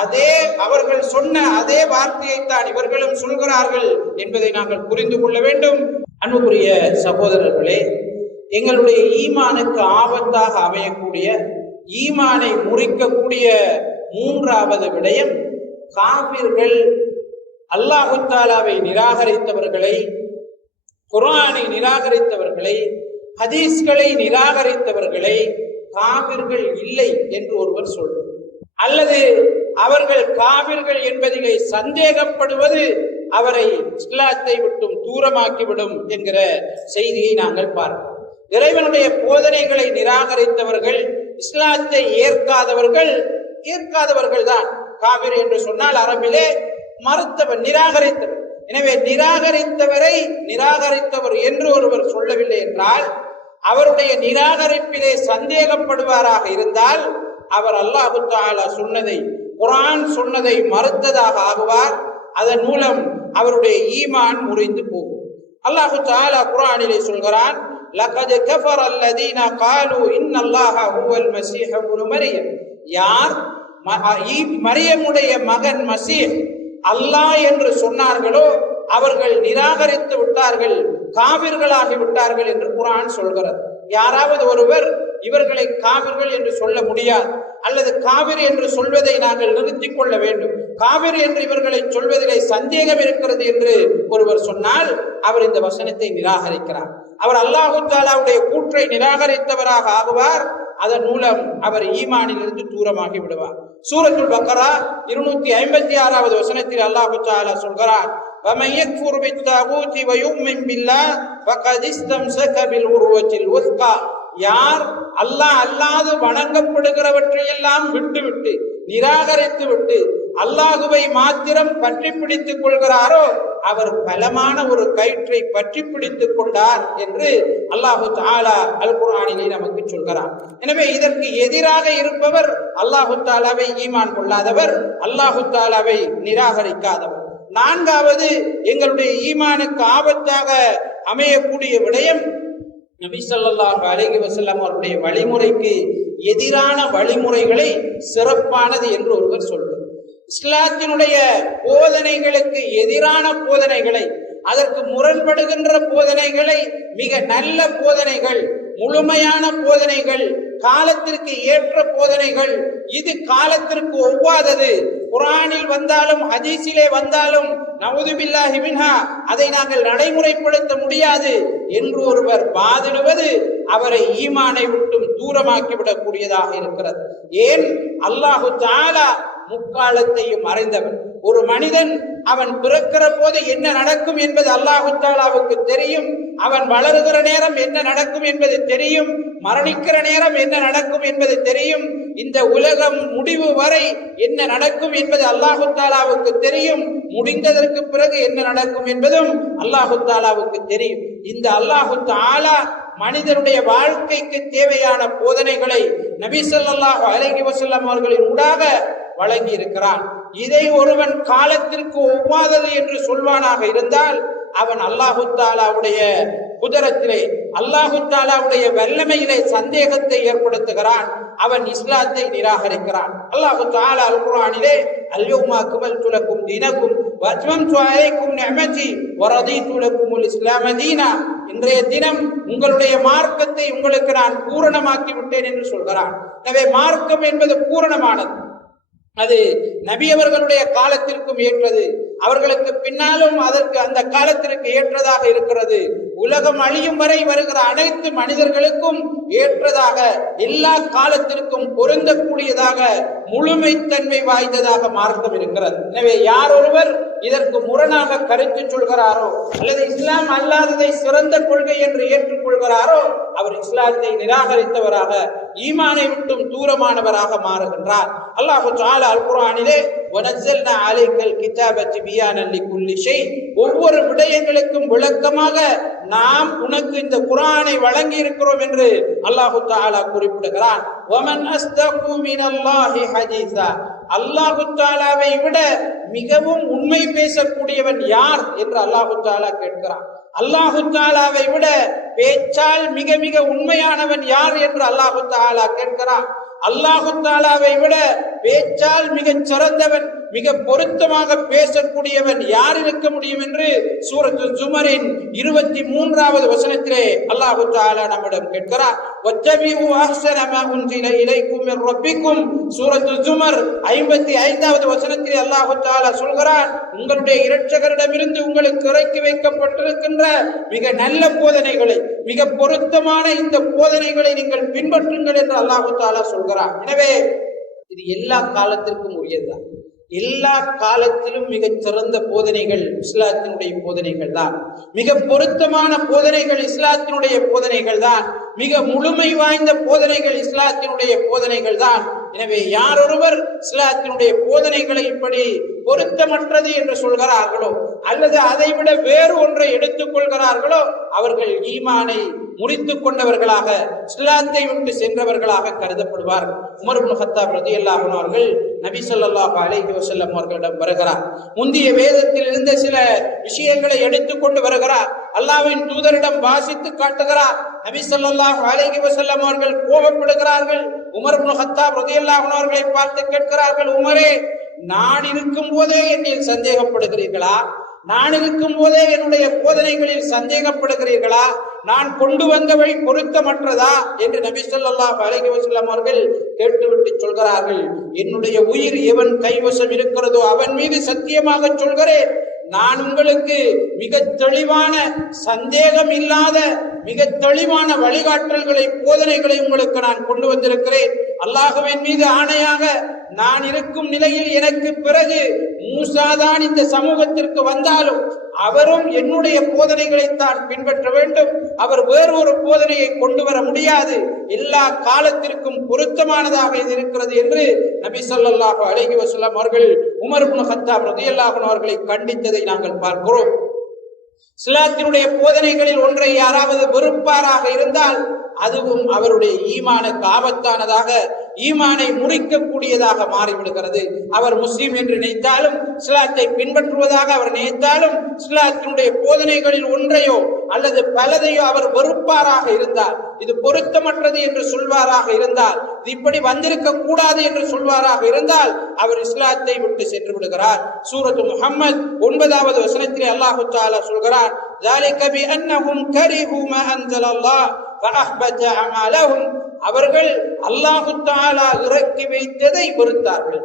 அதே, அவர்கள் சொன்ன அதே வார்த்தையைத்தான் இவர்களும் சொல்கிறார்கள் என்பதை நாங்கள் புரிந்து கொள்ள வேண்டும். அன்புக்குரிய சகோதரர்களே, எங்களுடைய ஈமானுக்கு ஆபத்தாக அமையக்கூடிய, ஈமானை முறிக்கக்கூடிய மூன்றாவது விடயம், காபிர்கள் அல்லாஹ் தஆலாவை நிராகரித்தவர்களை, குர்ஆனை நிராகரித்தவர்களை, ஹதீஸ்களை நிராகரித்தவர்களை காபிர்கள் இல்லை என்று ஒருவர் சொல்வார், அல்லது அவர்கள் காபிர்கள் என்பதிலே சந்தேகப்படுவது அவரை இஸ்லாத்தை விட்டும் தூரமாக்கிவிடும் என்கிற செய்தியை நாங்கள் பார்க்கிறோம். இறைவனுடைய போதனைகளை நிராகரித்தவர்கள், இஸ்லாத்தை ஏற்காதவர்கள் தான் காபிர் என்று சொன்னால் அரபிலே மறுத்தவர், நிராகரித்தவர். எனவே நிராகரித்தவரை நிராகரித்தவர் என்று ஒருவர் சொல்லவில்லை என்றால், அவருடைய நிராகரிப்பிலே சந்தேகப்படுவாராக இருந்தால் அவர் அல்லாஹ் தஆலா சொன்னதை, குர்ஆன் சொன்னதை மறுத்ததாக ஆகுவார். அதன் மூலம் அவருடைய ஈமான் முறிந்து போகும். அல்லாஹ் தஆலா குர்ஆனிலே சொல்கிறான், லகத் கஃபர அல்லதீன காலு இன்னல்லாஹ ஹுவல் மஸீஹ் இப்னு மரியம், யார் மரியமுடைய மகன் மஸீஹ் அல்லாஹ் என்று சொன்னார்களோ அவர்கள் நிராகரித்து விட்டார்கள், காபிர்களாகி விட்டார்கள் என்று குர்ஆன் சொல்கிறது. யாராவது ஒருவர் இவர்களை காபிர்கள் என்று சொல்ல முடியாது, அல்லது காபிர் என்று சொல்வதை நாங்கள் நிறுத்திக் கொள்ள வேண்டும், காபிர் என்று இவர்களை சொல்வதிலே சந்தேகம் இருக்கிறது என்று ஒருவர் சொன்னால் அவர் இந்த வசனத்தை நிராகரிக்கிறார். அவர் அல்லாஹ் தஆலாவுடைய கூற்றை நிராகரித்தவராக ஆகுவார். அதன் மூலம் அவர் ஈமானிலிருந்து தூரமாகி விடுவார். சூரத்துல் பக்கரா 256வது வசனத்தில் அல்லாஹ் தஆலா சொல்கிறார், وَمَنْ يَكْفُرْ بِالطَّاغُوتِ وَيُؤْمِنْ بِاللَّهِ فَقَدِ اسْتَمْسَكَ بِالْعُرْوَةِ الْوُثْقَى, யார் அல்லாஹ் அல்லாது வணங்கப்படுகிறவற்றையெல்லாம் விட்டுவிட்டு நிராகரித்து விட்டு அல்லாஹுவை மாத்திரம் பற்றி பிடித்துக் கொள்கிறாரோ அவர் பலமான ஒரு கயிற்றை பற்றி பிடித்துக் கொண்டார் என்று அல்லாஹு தஆலா அல் குர்ஆனிலே நமக்கு சொல்கிறார். எனவே இதற்கு எதிராக இருப்பவர் அல்லாஹு தஆலாவை ஈமான் கொள்ளாதவர், அல்லாஹு தஆலாவை நிராகரிக்காதவர். நான்காவது எங்களுடைய ஈமானுக்கு ஆபத்தாக அமையக்கூடிய விடயம், நபி ஸல்லல்லாஹு அலைஹி வஸல்லம் அவருடைய வழிமுறைக்கு எதிரான வழிமுறைகளை சிறப்பானது என்று ஒருவர் சொல்வார். இஸ்லாத்தினுடைய போதனைகளுக்கு எதிரான போதனைகளை, அதற்கு முரண்படுகின்ற போதனைகளை, மிக நல்ல போதனைகள், முழுமையான போதனைகள், காலத்திற்கு ஏற்ற போதனைகள், இது காலத்திற்கு ஒவ்வாதது, குர்ஆனில் வந்தாலும் ஹதீஸிலே வந்தாலும் நவுது பில்லாஹி மின்ஹா அதை நாங்கள் நடைமுறைப்படுத்த முடியாது என்று ஒருவர் வாதிடுவது அவரை ஈமானை விட்டும் தூரமாக்கிவிடக் கூடியதாக இருக்கிறது. ஏன்? அல்லாஹு தஆலா முக்காலத்தையும் அறிந்தவர். ஒரு மனிதன் அவன் பிறக்கிற போது என்ன நடக்கும் என்பது அல்லாஹு தஆலாவுக்கு தெரியும். அவன் வளருகிற நேரம் என்ன நடக்கும் என்பது தெரியும். மரணிக்கிற நேரம் என்ன நடக்கும் என்பது தெரியும். இந்த உலகம் முடிவு வரை என்ன நடக்கும் என்பது அல்லாஹு தஆலாவுக்கு தெரியும். முடிந்ததற்கு பிறகு என்ன நடக்கும் என்பதும் அல்லாஹு தஆலாவுக்கு தெரியும். இந்த அல்லாஹு தஆலா மனிதனுடைய வாழ்க்கைக்கு தேவையான போதனைகளை நபி ஸல்லல்லாஹு அலைஹி வஸல்லம் அவர்களின் ஊடாக வழங்கி இருக்கிறான். இதை ஒருவன் காலத்திற்கு ஒவ்வாதது என்று சொல்வானாக இருந்தால் அவன் அல்லாஹு தஆலாவுடைய குதரத்திலே, அல்லாஹு தஆலாவுடைய வல்லமையிலே சந்தேகத்தை ஏற்படுத்துகிறான். அவன் இஸ்லாத்தை நிராகரிக்கிறான். அல்லாஹு தஆலா அல் குர்ஆனிலே அல்யௌம அக்மல்து லக்கும் தீனக்கும் வ அத்மம்து அலைக்கும் நிஅமதி வ ரதீது லக்குமுல் இஸ்லாம தீனா, இன்றைய தினம் உங்களுடைய மார்க்கத்தை உங்களுக்கு நான் பூரணமாக்கி விட்டேன் என்று சொல்கிறான். எனவே மார்க்கம் என்பது பூரணமானது. அது நபி அவர்களுடைய காலத்திற்கும் ஏற்றது, அவர்களுக்கு பின்னாலும் அதற்கு அந்த காலத்திற்கு ஏற்றதாக இருக்கிறது. உலகம் அழியும் வரை வருகிற அனைத்து மனிதர்களுக்கும் ஏற்றதாக, எல்லா காலத்திற்கும் பொருந்தக்கூடியதாக, முழுமைத்தன்மை வாய்ந்ததாக மார்க்கம் இருக்கிறது. எனவே யார் ஒருவர் இதற்கு முரணாக கருத்து சொல்கிறாரோ அல்லது இஸ்லாம் அல்லாததை சிறந்த கொள்கை என்று ஏற்றுக்கொள்கிறாரோ அவர் இஸ்லாத்தை நிராகரித்தவராக, ஈமானை விட்டும் தூரமானவராக மாறுகின்றார். அல்லாஹ் தஆலா அல் குர்ஆனிலே வனஸல்னா அலைக்கல் கிதாப திபியானன் லிகுல்லி ஷை, ஒவ்வொரு விடயங்களுக்கும் விளக்கமாக நாம் உனக்கு இந்த குர்ஆனை வழங்கி இருக்கிறோம் என்று அல்லாஹ் தஆலா குறிப்பிடுகிறார். வமன் அஸ்தகு மினல்லாஹி ஹதீஸா, அல்லாஹ் தஆலாவை விட மிகவும் உண்மை பேசக்கூடியவன் யார் என்று அல்லாஹ் தஆலா கேட்கிறான். அல்லாஹ் தஆலாவை விட பேச்சால் மிக மிக உண்மையானவன் யார் என்று அல்லாஹ் தஆலா கேட்கிறான். அல்லாஹ் தஆலாவை விட பேச்சால் மிகச் சிறந்தவன், மிக பொருத்தமாக பேசக்கூடியவன் யார் இருக்க முடியும் என்று சூரத்து ஜுமரின் 23வது வசனத்திலே அல்லாஹ் தஆலா நம்மிடம் கேட்கிறார். வத்தபிஉ அஹ்ஸன மா உன்ஸில இலைக்கும் மிர் ரப்பிக்கும், சூரத்து ஜுமர் 55வது வசனத்திலே அல்லாஹ் தஆலா சொல்கிறார், உங்களுடைய இரட்சகரிடமிருந்து உங்களுக்கு இறக்கி வைக்கப்பட்டிருக்கின்ற மிக நல்ல போதனைகளை, மிக பொருத்தமான இந்த போதனைகளை நீங்கள் பின்பற்றுங்கள் என்று அல்லாஹ் தஆலா சொல்கிறார். எனவே இது எல்லா காலத்திற்கும் உரியதுதான். எல்லா காலத்திலும் மிகச் சிறந்த போதனைகள் இஸ்லாத்தினுடைய போதனைகள் தான். மிக பொருத்தமான போதனைகள் இஸ்லாத்தினுடைய போதனைகள் தான். மிக முழுமை வாய்ந்த போதனைகள் இஸ்லாத்தினுடைய போதனைகள் தான். எனவே யாரொருவர் இஸ்லாத்தினுடைய போதனைகளை இப்படி பொருத்தமற்றது என்று சொல்கிறார்களோ அல்லது அதைவிட வேறு ஒன்றை எடுத்துக் கொள்கிறார்களோ அவர்கள் ஈமானை முறித்துக் கொண்டவர்களாக, இஸ்லாத்தை விட்டு சென்றவர்களாக கருதப்படுவார்கள். உமர் இப்னு கத்தாப் ரலியல்லாஹு அன்ஹு அவர்கள் நபி ஸல்லல்லாஹு அலைஹி வஸல்லம் அவர்களிடம் வருகிறார். முந்திய வேதத்தில் இருந்த சில விஷயங்களை எடுத்துக்கொண்டு வருகிறார். அல்லாஹ்வின் தூதரிடம் வாசித்து காட்டுகிறார். நபி ஸல்லல்லாஹு அலைஹி வஸல்லம் அவர்கள் கோபப்படுகிறார்கள். உமர் இப்னு கத்தாப் ரலியல்லாஹு அன்ஹு அவர்களை பார்த்து கேட்கிறார்கள், உமரே, நான் இருக்கும் போதே என்னில் சந்தேகப்படுகிறீர்களா? நான் இருக்கும் போதே என்னுடைய போதனைகளில் சந்தேகப்படுகிறீர்களா? நான் கொண்டு வந்த வழி பொருத்தமற்றதா என்று நபி ஸல்லல்லாஹு அலைஹி வஸல்லம் அவர்கள் கேட்டுவிட்டு சொல்கிறார்கள், என்னுடைய உயிர் எவன் கைவசம் இருக்கிறதோ அவன் மீது சத்தியமாக சொல்கிறேன், நான் உங்களுக்கு மிக தெளிவான, சந்தேகம் இல்லாத, மிக தெளிவான வழிகாட்டல்களை, போதனைகளை உங்களுக்கு நான் கொண்டு வந்திருக்கிறேன். அல்லாஹ்வின் மீது ஆணையாக, நான் இருக்கும் நிலையில் எனக்கு பிறகு மூசாதான் இந்த சமூகத்திற்கு வந்தாலும் அவரும் என்னுடைய போதனைகளை தான் பின்பற்ற வேண்டும். அவர் வேறு ஒரு போதனையை கொண்டு வர முடியாது. எல்லா காலத்திற்கும் பொருத்தமானதாக இது இருக்கிறது என்று நபி ஸல்லல்லாஹு அலைஹி வஸல்லம் அவர்கள் உமர் இப்னு கத்தாப் ரலியல்லாஹு அன்ஹு அவர்களை கண்டித்ததை நாங்கள் பார்க்கிறோம். இஸ்லாத்தினுடைய போதனைகளில் ஒன்றை யாராவது வெறுப்பாராக இருந்தால் அதுவும் அவருடைய ஈமானுக்கு ஆபத்தானதாக, ஈமானை முறிக்கக்கூடியதாக மாறிவிடுகிறது. அவர் முஸ்லிம் என்று நினைத்தாலும், இஸ்லாத்தை பின்பற்றுவதாக அவர் நினைத்தாலும், இஸ்லாத்தினுடைய போதனைகளில் ஒன்றையோ அல்லது பலதையோ அவர் வெறுப்பாராக இருந்தால், இது பொருத்தமற்றது என்று சொல்வாராக இருந்தால், இது இப்படி வந்திருக்க கூடாது என்று சொல்வாராக இருந்தால் அவர் இஸ்லாத்தை விட்டு சென்று விடுகிறார். சூரத்து முஹம்மத் 9வது வசனத்திலே அல்லாஹ் தஆலா சொல்கிறார், ذَلِكَ بِأَنَّهُمْ كَرِهُوا مَا أَنزَلَ اللَّهُ فَأَحْبَطَ أَعْمَالَهُمْ, அவர்கள் அல்லாஹ் தஆலா இறக்கி வைத்ததை வெறுத்தார்கள்.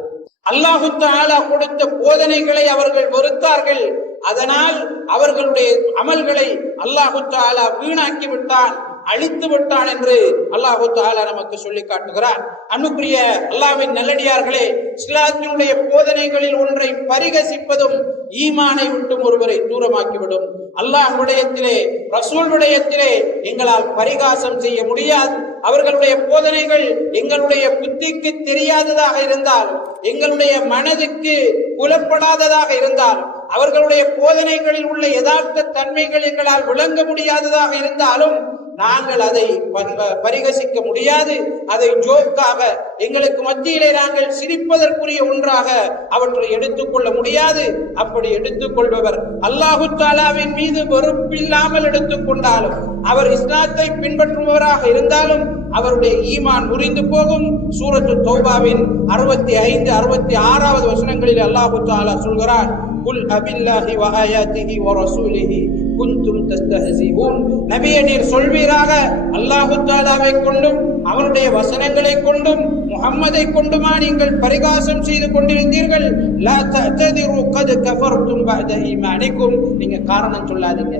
அல்லாஹ் தஆலா கொடுத்த போதனைகளை அவர்கள் வெறுத்தார்கள். அதனால் அவர்களுடைய அமல்களை அல்லாஹு தஆலா வீணாக்கி விட்டான், அழித்து விட்டான் என்று அல்லாஹு தஆலா நமக்கு சொல்லி காட்டுகிறார். அன்புக்குரிய அல்லாஹ்வின் நல்லடியார்களே, இஸ்லாத்தினுடைய போதனைகளில் ஒன்றை பரிகசிப்பதும் ஈமானை விட்டும் ஒருவரை தூரமாக்கிவிடும். அல்லாஹ் விடயத்திலே, ரசூல் விடயத்திலே எங்களால் பரிகாசம் செய்ய முடியாது. அவர்களுடைய போதனைகள் எங்களுடைய புத்திக்கு தெரியாததாக இருந்தாலும், எங்களுடைய மனதுக்கு புலப்படாததாக இருந்தாலும், அவர்களுடைய போதனைகளில் உள்ள யதார்த்த தன்மைகள் எங்களால் விளங்க முடியாததாக இருந்தாலும் நாங்கள் அதை பரிகசிக்க முடியாது. அதை ஜோக்காக எங்களுக்கு மத்தியிலே நாங்கள் சிரிப்பதற்குரிய ஒன்றாக அவற்றை எடுத்துக்கொள்ள முடியாது. அப்படி எடுத்துக்கொள்பவர் அல்லாஹு தஆலாவின் மீது வெறுப்பில்லாமல் எடுத்துக்கொண்டாலும், அவர் இஸ்லாத்தை பின்பற்றுபவராக இருந்தாலும் அவருடைய ஈமான் முறிந்து போகும். சூரத்து தௌபாவின் 65, 66வது வசனங்களில் அல்லாஹு தஆலா சொல்கிறார், குல் அபில்லாஹி வ ஆயாத்திஹி வ ரசூலிஹி குன்தும் தஸ்தஹ்சிஊன். நபியே, நீர் சொல்வீராக, அல்லாஹு தஆலாவை கொண்டும் அவருடைய வசனங்களை கொண்டும் முஹம்மதை கொண்டுமா நீங்கள் பரிகாசம் செய்து கொண்டிருந்தீர்கள்? லா தஅததிரு கத் கஃபர்தும் பஅத ஈமானிக்கும். நீங்க காரணம் சொல்லாதீங்க,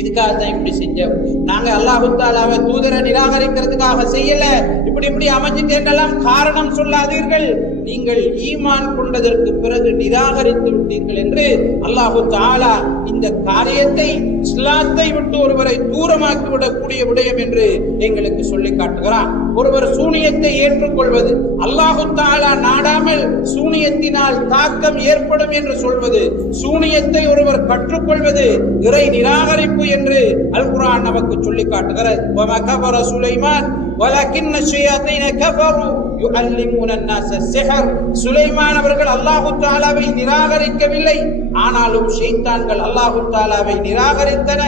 இதுக்காக தான் இப்படி செஞ்சோம், நாங்க அல்லாஹு தஆலாவை தூதரை நிராகரிக்கிறதுக்காக செய்யல, இப்படி அமைஞ்சிட்டேன் காரணம் சொல்லாதீர்கள். நீங்கள் ஈமான் கொண்டதற்கு பிறகு நிராகரித்து விட்டீர்கள் என்று அல்லாஹு தஆலா இந்த காரியத்தை இஸ்லாத்தை விட்டு ஒருவரை தூரமாக்கிவிடக்கூடிய விடயம் என்று எங்களுக்கு சொல்லி காட்டுகிறார். ஒருவர் சூனியத்தை ஏற்றுக்கொள்வது, அல்லாஹு தஆலா நாடாமல் சூனியத்தினால் தாக்கம் ஏற்படும் என்று சொல்வது, சூனியத்தை ஒருவர் கற்றுக்கொள்வது இறை நிராகரிப்பு என்று அல் குர்ஆன் நமக்கு சொல்லி காட்டுகிறது. வமா கஃபர சுலைமான் வலக்கின்ன ஷயாத்தீன கஃபரு யுஅல்லிமூன அன்-நாஸ ஸிஹர். சுலைமான் அவர்கள் அல்லாஹு தஆலாவை நிராகரிக்கவில்லை, ஆனாலும் ஷைத்தான்கள் அல்லாஹு தஆலாவை நிராகரித்தன,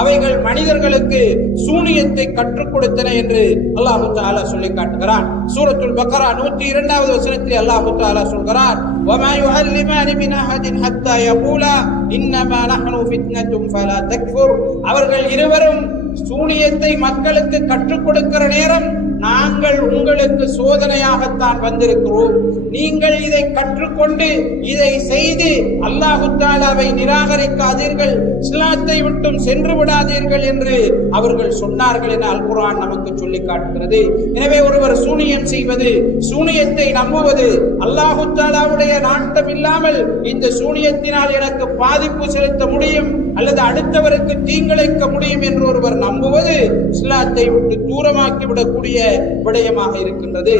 அவைகள் மனிதர்களுக்கு சூனியத்தை கற்றுக் கொடுத்தன என்று அல்லாஹு தஆலா சொல்லி காட்டுகிறார். சூரத்துல் பக்ரா 102வது வசனத்தில் அல்லாஹு தஆலா சொல்கிறார், வமா யுஅல்லிமானி மின் அஹதின் ஹத்தா யகூலா இன்னமா நஹ்னு ஃபித்னத்தும் ஃபலா தக்ஃபுர். அவர்கள் இருவரும் சூனியத்தை மக்களுக்கு கற்றுக் கொடுக்கிற நேரம், நாங்கள் உங்களுக்கு சோதனையாகத்தான் வந்திருக்கிறோம், நீங்கள் இதை கற்றுக்கொண்டு இதை செய்து அல்லாஹு தஆலாவை நிராகரிக்காதீர்கள், இஸ்லாத்தை விட்டும் சென்று விடாதீர்கள் என்று அவர்கள் சொன்னார்கள் என அல் குர்ஆன் நமக்கு சொல்லி காட்டுகிறது. எனவே ஒருவர் சூனியம் செய்வது, சூனியத்தை நம்புவது, அல்லாஹு தஆலாவுடைய நாட்டம் இல்லாமல் இந்த சூனியத்தினால் எனக்கு பாதிப்பு செலுத்த முடியும் அல்லது அடுத்தவருக்கு தீங்கிழைக்க முடியும் என்று ஒருவர் நம்புவது இஸ்லாத்தை விட்டு தூரமாக்கி விடக்கூடிய விடயமாக இருக்கின்றது.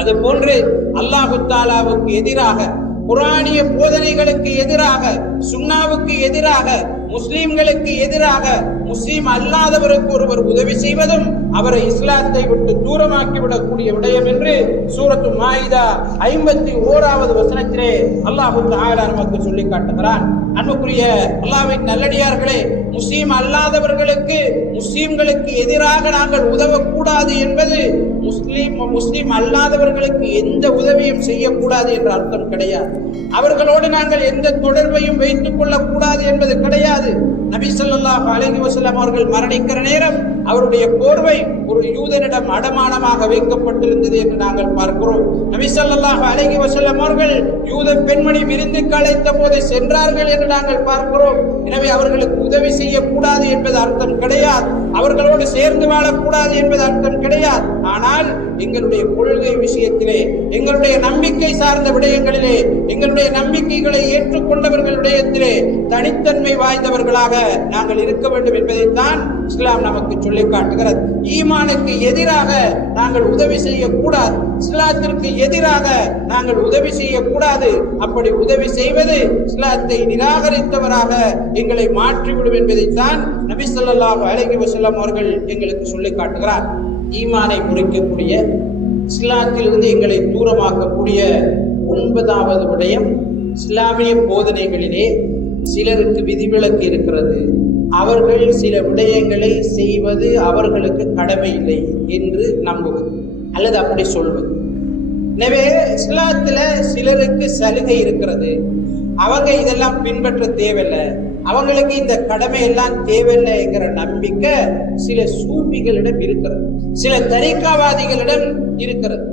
அது போன்று அல்லாஹு தஆலாவுக்கு எதிராக, குர்ஆனிய போதனைகளுக்கு எதிராக, சுன்னாவுக்கு எதிராக, முஸ்லிம்களுக்கு எதிராக முஸ்லிம் அல்லாதவருக்கு ஒருவர் உதவி செய்வதும் அவரை இஸ்லாத்தை விட்டு தூரமாக்கி விடக்கூடிய விடயம் என்று சூரத்து மாயிதா 51வது வசனத்திலே அல்லாஹு தஆலா நமக்கு சொல்லி காட்டுகிறான். அன்புக்குரிய அல்லாஹ்வின் நல்லடியார்களே, முஸ்லிம் அல்லாதவர்களுக்கு, முஸ்லிம்களுக்கு எதிராக நாங்கள் உதவக்கூடாது என்பது முஸ்லிம் அல்லாதவர்களுக்கு எந்த உதவியும் செய்யக்கூடாது என்ற அர்த்தம் கிடையாது. அவர்களோடு நாங்கள் எந்த தொடர்பையும் வைத்துக் கொள்ளக் கூடாது என்பது கிடையாது. நபி ஸல்லல்லாஹு அலைஹி வஸல்லம் அவர்கள் மரணிக்கிற நேரம் அவருடைய போர்வை ஒரு யூதனிடம் அடமானமாக வைக்கப்பட்டிருந்தது என்று நாங்கள் பார்க்கிறோம். நபி ஸல்லல்லாஹு அலைஹி வஸல்லம் அவர்கள் யூத பெண்மணி விருந்துக்கு அழைத்த போது சென்றார்கள் என்று நாங்கள் பார்க்கிறோம். எனவே அவர்களுக்கு உதவி செய்யக்கூடாது என்பது அர்த்தம் கிடையாது, அவர்களோடு சேர்ந்து வாழக்கூடாது என்பது அர்த்தம் கிடையாது. ஆனால் எங்களுடைய கொள்கை விஷயத்திலே, எங்களுடைய நம்பிக்கை சார்ந்த விடயங்களிலே, எங்களுடைய நம்பிக்கைகளை ஏற்றுக்கொண்டவர்கள் விடயத்திலே தனித்தன்மை வாய்ந்தவர்களாக நாங்கள் இருக்க வேண்டும் என்பதைத்தான் இஸ்லாம் நமக்கு சொல்லி காட்டுகிறது. ஈமானுக்கு எதிராக நாங்கள் உதவி செய்யக்கூடாது, இஸ்லாத்திற்கு எதிராக நாங்கள் உதவி செய்யக்கூடாது. அப்படி உதவி செய்வது இஸ்லாத்தை நிராகரித்தவராக எங்களை மாற்றிவிடும் என்பதைத்தான் நபி ஸல்லல்லாஹு அலைஹி வஸல்லம் அவர்கள் எங்களுக்கு சொல்லி காட்டுகிறார். ஈமானை முறிக்கக்கூடிய, இஸ்லாத்திலிருந்து எங்களை தூரமாக்கக்கூடிய 9வது விடயம், இஸ்லாமிய போதனைகளிலே சிலருக்கு விதிவிலக்கு இருக்கிறது, அவர்கள் சில விடயங்களை செய்வது அவர்களுக்கு கடமை இல்லை என்று நம்புவது அல்லது அப்படி சொல்வது. எனவே இஸ்லாத்துல சிலருக்கு சலுகை இருக்கிறது, அவங்க இதெல்லாம் பின்பற்ற தேவையில்லை, அவங்களுக்கு இந்த கடமை எல்லாம் தேவையில்லை என்கிற நம்பிக்கை சில சூஃபிகளிடம் இருக்கிறது, சில தரிகாவாதிகளிடம் இருக்கிறது.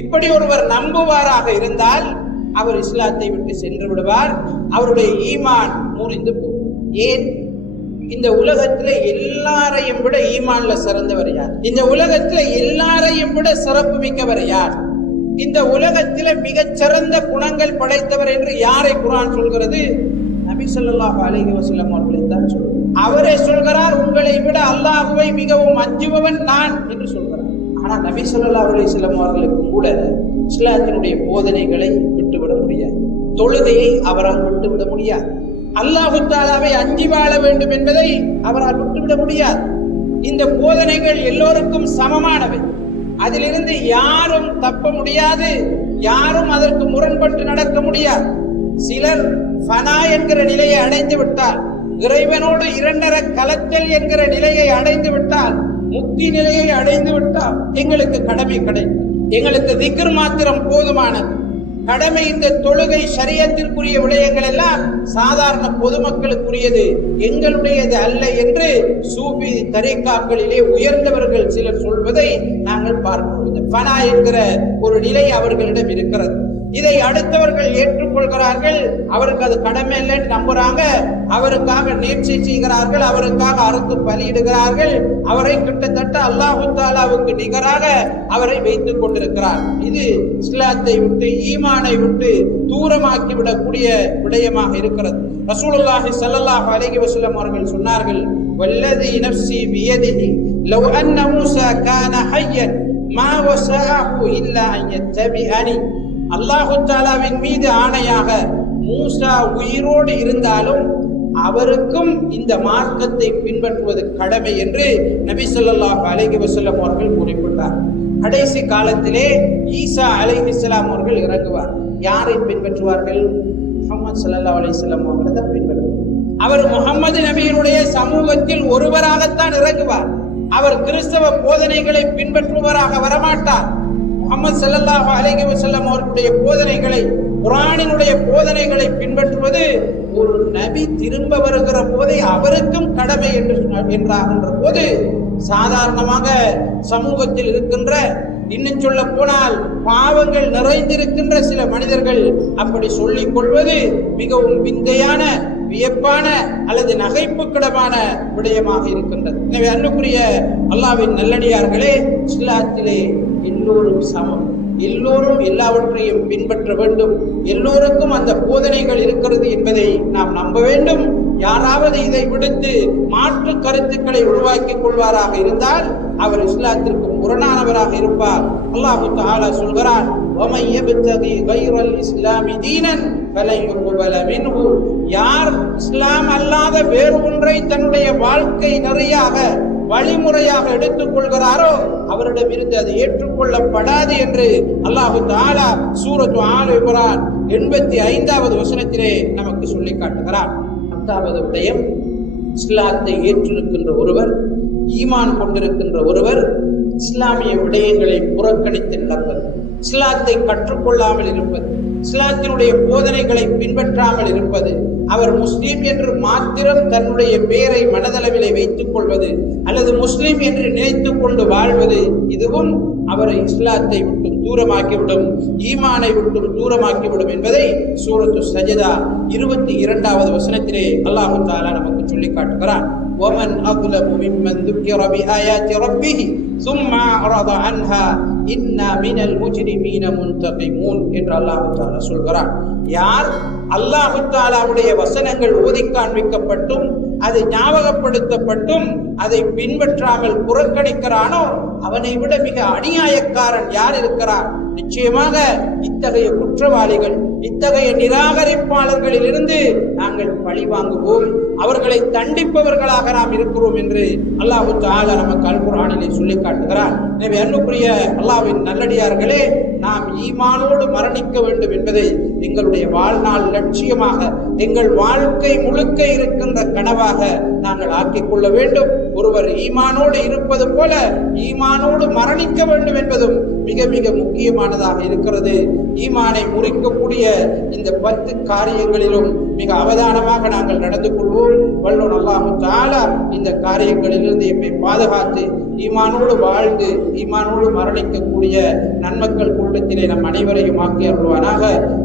இப்படி ஒருவர் நம்புவாராக இருந்தால் அவர் இஸ்லாத்தை விட்டு சென்று விடுவார். அவருடைய ஈமான் முறிந்து போகும். ஏன்? இந்த உலகத்துல எல்லாரையும் விட ஈமான்ல சிறந்தவர் யார்? இந்த உலகத்துல எல்லாரையும் விட சிறப்பு மிக்கவர் யார்? இந்த உலகத்தில மிகச்சிறந்த குணங்கள் படைத்தவர் என்று யாரை குர்ஆன் சொல்கிறது? நபி ஸல்லல்லாஹு அலைஹி வஸல்லம் அவர்களை தான் சொல்கிறார். அவரே சொல்கிறார், உங்களை விட அல்லாஹ்வை மிகவும் அஞ்சுபவன் நான் என்று சொல்கிறார். ஆனா நபி ஸல்லல்லாஹு அலைஹி வஸல்லம் அவர்களுக்கு கூட இஸ்லாத்தினுடைய போதனைகளை விட்டுவிட முடியாது. தொழுகையை அவரால் விட்டுவிட முடியாது. அல்லாஹு தஆலாவை அஞ்சி வாழ வேண்டும் என்பதை அவரால் விட்டுவிட முடியாது. இந்த போதனைகள் எல்லோருக்கும் சமமானவை. அதிலிருந்து யாரும் தப்ப முடியாது, யாரும் அதற்கு முரண்பட்டு நடக்க முடியாது. சிலர் ஃபனா என்கிற நிலையை அடைந்து விட்டால், இறைவனோடு இரண்டரை கலத்தல் என்கிற நிலையை அடைந்து விட்டால், முக்தி நிலையை அடைந்து விட்டால் எங்களுக்கு கடமை கிடைக்கும். எங்களுக்கு திக்ர் மாத்திரம் போதுமானது. கடமை இந்த தொழுகை ஷரியத்திற்குரிய விடயங்கள் எல்லாம் சாதாரண பொதுமக்களுக்குரியது, எங்களுடையது அல்ல என்று சூஃபி தரீக்காக்களிலே உயர்ந்தவர்கள் சிலர் சொல்வதை நாங்கள் பார்க்கிறோம். ஃபனா என்கிற ஒரு நிலை அவர்களிடம் இருக்கிறது. இதை அடுத்தவர்கள் ஏற்றுக்கொள்கிறார்கள். அவருக்கு அது கடமை இல்லைன்னு நம்புறாங்க. அவருக்காக நேர்ச்சி செய்கிறார்கள், அவருக்காக அறுத்து பலியிடுகிறார்கள். அவரை கிட்டத்தட்ட அல்லாஹு தஆலாவுக்கு நிகராக அவரை வைத்துக் கொண்டிருக்கிறார். இது இஸ்லாத்தை விட்டு ஈமானை விட்டு தூரமாக்கி விடக்கூடிய விடயமாக இருக்கிறது. ரசூலுல்லாஹி ஸல்லல்லாஹு அலைஹி வஸல்லம் அவர்கள் சொன்னார்கள், வல்லதி நஃப்ஸி பியதிஹி லவ் அன்ன மூஸா கான ஹய்யன் மா வஸஅஹு இல்லா அன் யத்தபிஅனி. அல்லாஹு தஆலாவின் மீது ஆணையாக, மூசா உயிரோடு இருந்தாலும் அவருக்கும் இந்த மார்க்கத்தை பின்பற்றுவது கடமை என்று நபி ஸல்லல்லாஹு அலைஹி வஸல்லம் அவர்கள் குறிப்பிட்டார். கடைசி காலத்திலே ஈசா அலைஹிஸ்ஸலாம் அவர்கள் இறங்குவார். யாரை பின்பற்றுவார்கள்? முஹம்மது ஸல்லல்லாஹு அலைஹி வஸல்லம் அவர்களை தான் பின்பற்றுவார். அவர் முஹம்மது நபியினுடைய சமூகத்தில் ஒருவராகத்தான் இறங்குவார். அவர் கிறிஸ்தவ போதனைகளை பின்பற்றுவராக வரமாட்டார். முஹம்மது ஸல்லல்லாஹு அலைஹி வஸல்லம் அவர்களுடைய போதனைகளை, குர்ஆனினுடைய போதனைகளை பின்பற்றுவது ஒரு நபி திரும்ப வருகிற போதே அவருக்கும் கடமை என்றாகின்ற போது, சாதாரணமாக சமூகத்தில் இருக்கின்ற, இன்னும் சொல்ல போனால் பாவங்கள் நிறைந்திருக்கின்ற சில மனிதர்கள் அப்படி சொல்லிக் கொள்வது மிகவும் விந்தையான, வியப்பான அல்லது நகைப்புக்கிடமான விடயமாக இருக்கின்றது. எனவே அன்புக்குரிய அல்லாஹ்வின் நல்லடியார்களே, இஸ்லாத்திலே எல்லோரும் சமம். எல்லோரும் எல்லாவற்றையும் பின்பற்ற வேண்டும். எல்லோருக்கும் அந்த போதனைகள் இருக்கிறது என்பதை நாம் நம்ப வேண்டும். யாராவது இதை விடுத்து மாற்று கருத்துக்களை உருவாக்கிக் கொள்வாராக இருந்தால் அவர் இஸ்லாத்திற்கு முரணானவராக இருப்பார். அல்லாஹ் தஆலா சொல்கிறார், وَمَن يَبْتَغِي غَيْرَ الْإِسْلَامِ دِينًا فَلَن يُقْبَلَ مِنْهُ. யார் இஸ்லாம் அல்லாத வேறு ஒன்றை தன்னுடைய வாழ்க்கை நெறியாக, வழிமுறையாக எடுத்துக் கொள்கிறாரோ அவரிடம் இருந்து அது ஏற்றுக்கொள்ளப்படாது என்று அல்லாஹ் தஆலா சூரத்து ஆல் இம்ரான் 85வது வசனத்திலே நமக்கு சொல்லி காட்டுகிறார். 10வது விடயம், இஸ்லாத்தை ஏற்றிருக்கின்ற ஒருவர், ஈமான் கொண்டிருக்கின்ற ஒருவர் இஸ்லாமிய விடயங்களை புறக்கணித்து நடப்பது, இஸ்லாத்தை கற்றுக்கொள்ளாமல் இருப்பது, இஸ்லாத்தினுடைய போதனைகளை பின்பற்றாமல் இருப்பது, அவர் முஸ்லீம் என்று மாத்திரம் தன்னுடைய பெயரை மனதளவிலே வைத்துக் கொள்வது அல்லது முஸ்லீம் என்று நினைத்துக் கொண்டு வாழ்வது, இதுவும் அவரை இஸ்லாத்தை விட்டு தூரமாக்கிவிடும், ஈமானை விட்டு தூரமாக்கிவிடும் என்பதை சூரத்து சஜதா 22வது வசனத்திலே அல்லாஹ் தஆலா நமக்கு சொல்லி காட்டுகிறார். وَمَنْ أَظْلَمُ مِمَّنْ ذُكِّرَ بِآيَاتِ رَبِّهِ ثُمَّ أَعْرَضَ عَنْهَا إِنَّا مِنَ الْمُجْرِمِينَ مُنْتَقِمُونَ என்று அல்லாஹ் தஆலா சொல்கிறார். யார் அல்லாஹ் தஆலாவுடைய வசனங்கள் ஓதி காண்பிக்கப்பட்டும் அது ஞாபகப்படுத்தப்பட்டும் அதை பின்பற்றாமல் புறக்கணிக்கிறானோ அவனை விட மிக அநியாயக்காரன் யார் இருக்கிறார்? நிச்சயமாக இத்தகைய குற்றவாளிகள், இத்தகைய நிராகரிப்பாளர்களில் இருந்து நாங்கள் பழி வாங்குவோம், அவர்களை தண்டிப்பவர்களாக நாம் இருக்கிறோம் என்று அல்லாஹ் தஆலா நமக்கு அல் குர்ஆனிலே சொல்லி காட்டுகிறார். எனவே அன்புக்குரிய அல்லாஹ்வின் நல்லடியார்களே, நாம் ஈமானோடு மரணிக்க வேண்டும் என்பதை எங்களுடைய வாழ்நாள் லட்சியமாக, எங்கள் வாழ்க்கை முழுக்க இருக்கின்ற கனவாக நாங்கள் ஆக்கிக் கொள்ள வேண்டும். ஒருவர் ஈமானோடு இருப்பது போல ஈமானோடு மரணிக்க வேண்டும் என்பதும் மிக மிக முக்கியமானதாக இருக்கிறது. ஈமானை முறிக்கக்கூடிய இந்த 10 காரியங்களிலும் மிக அவதானமாக நாங்கள் நடந்து கொள்வோம். வல்லோன் அல்லாஹ் தஆலா இந்த காரியங்களிலிருந்து எம்மை பாதுகாத்து ஈமானோடு வாழ்ந்து ஈமானோடு மரணிக்கக்கூடிய நன்மக்கள் கூட்டத்திலே நம் அனைவரையும் ஆக்கி அருள்வானாக.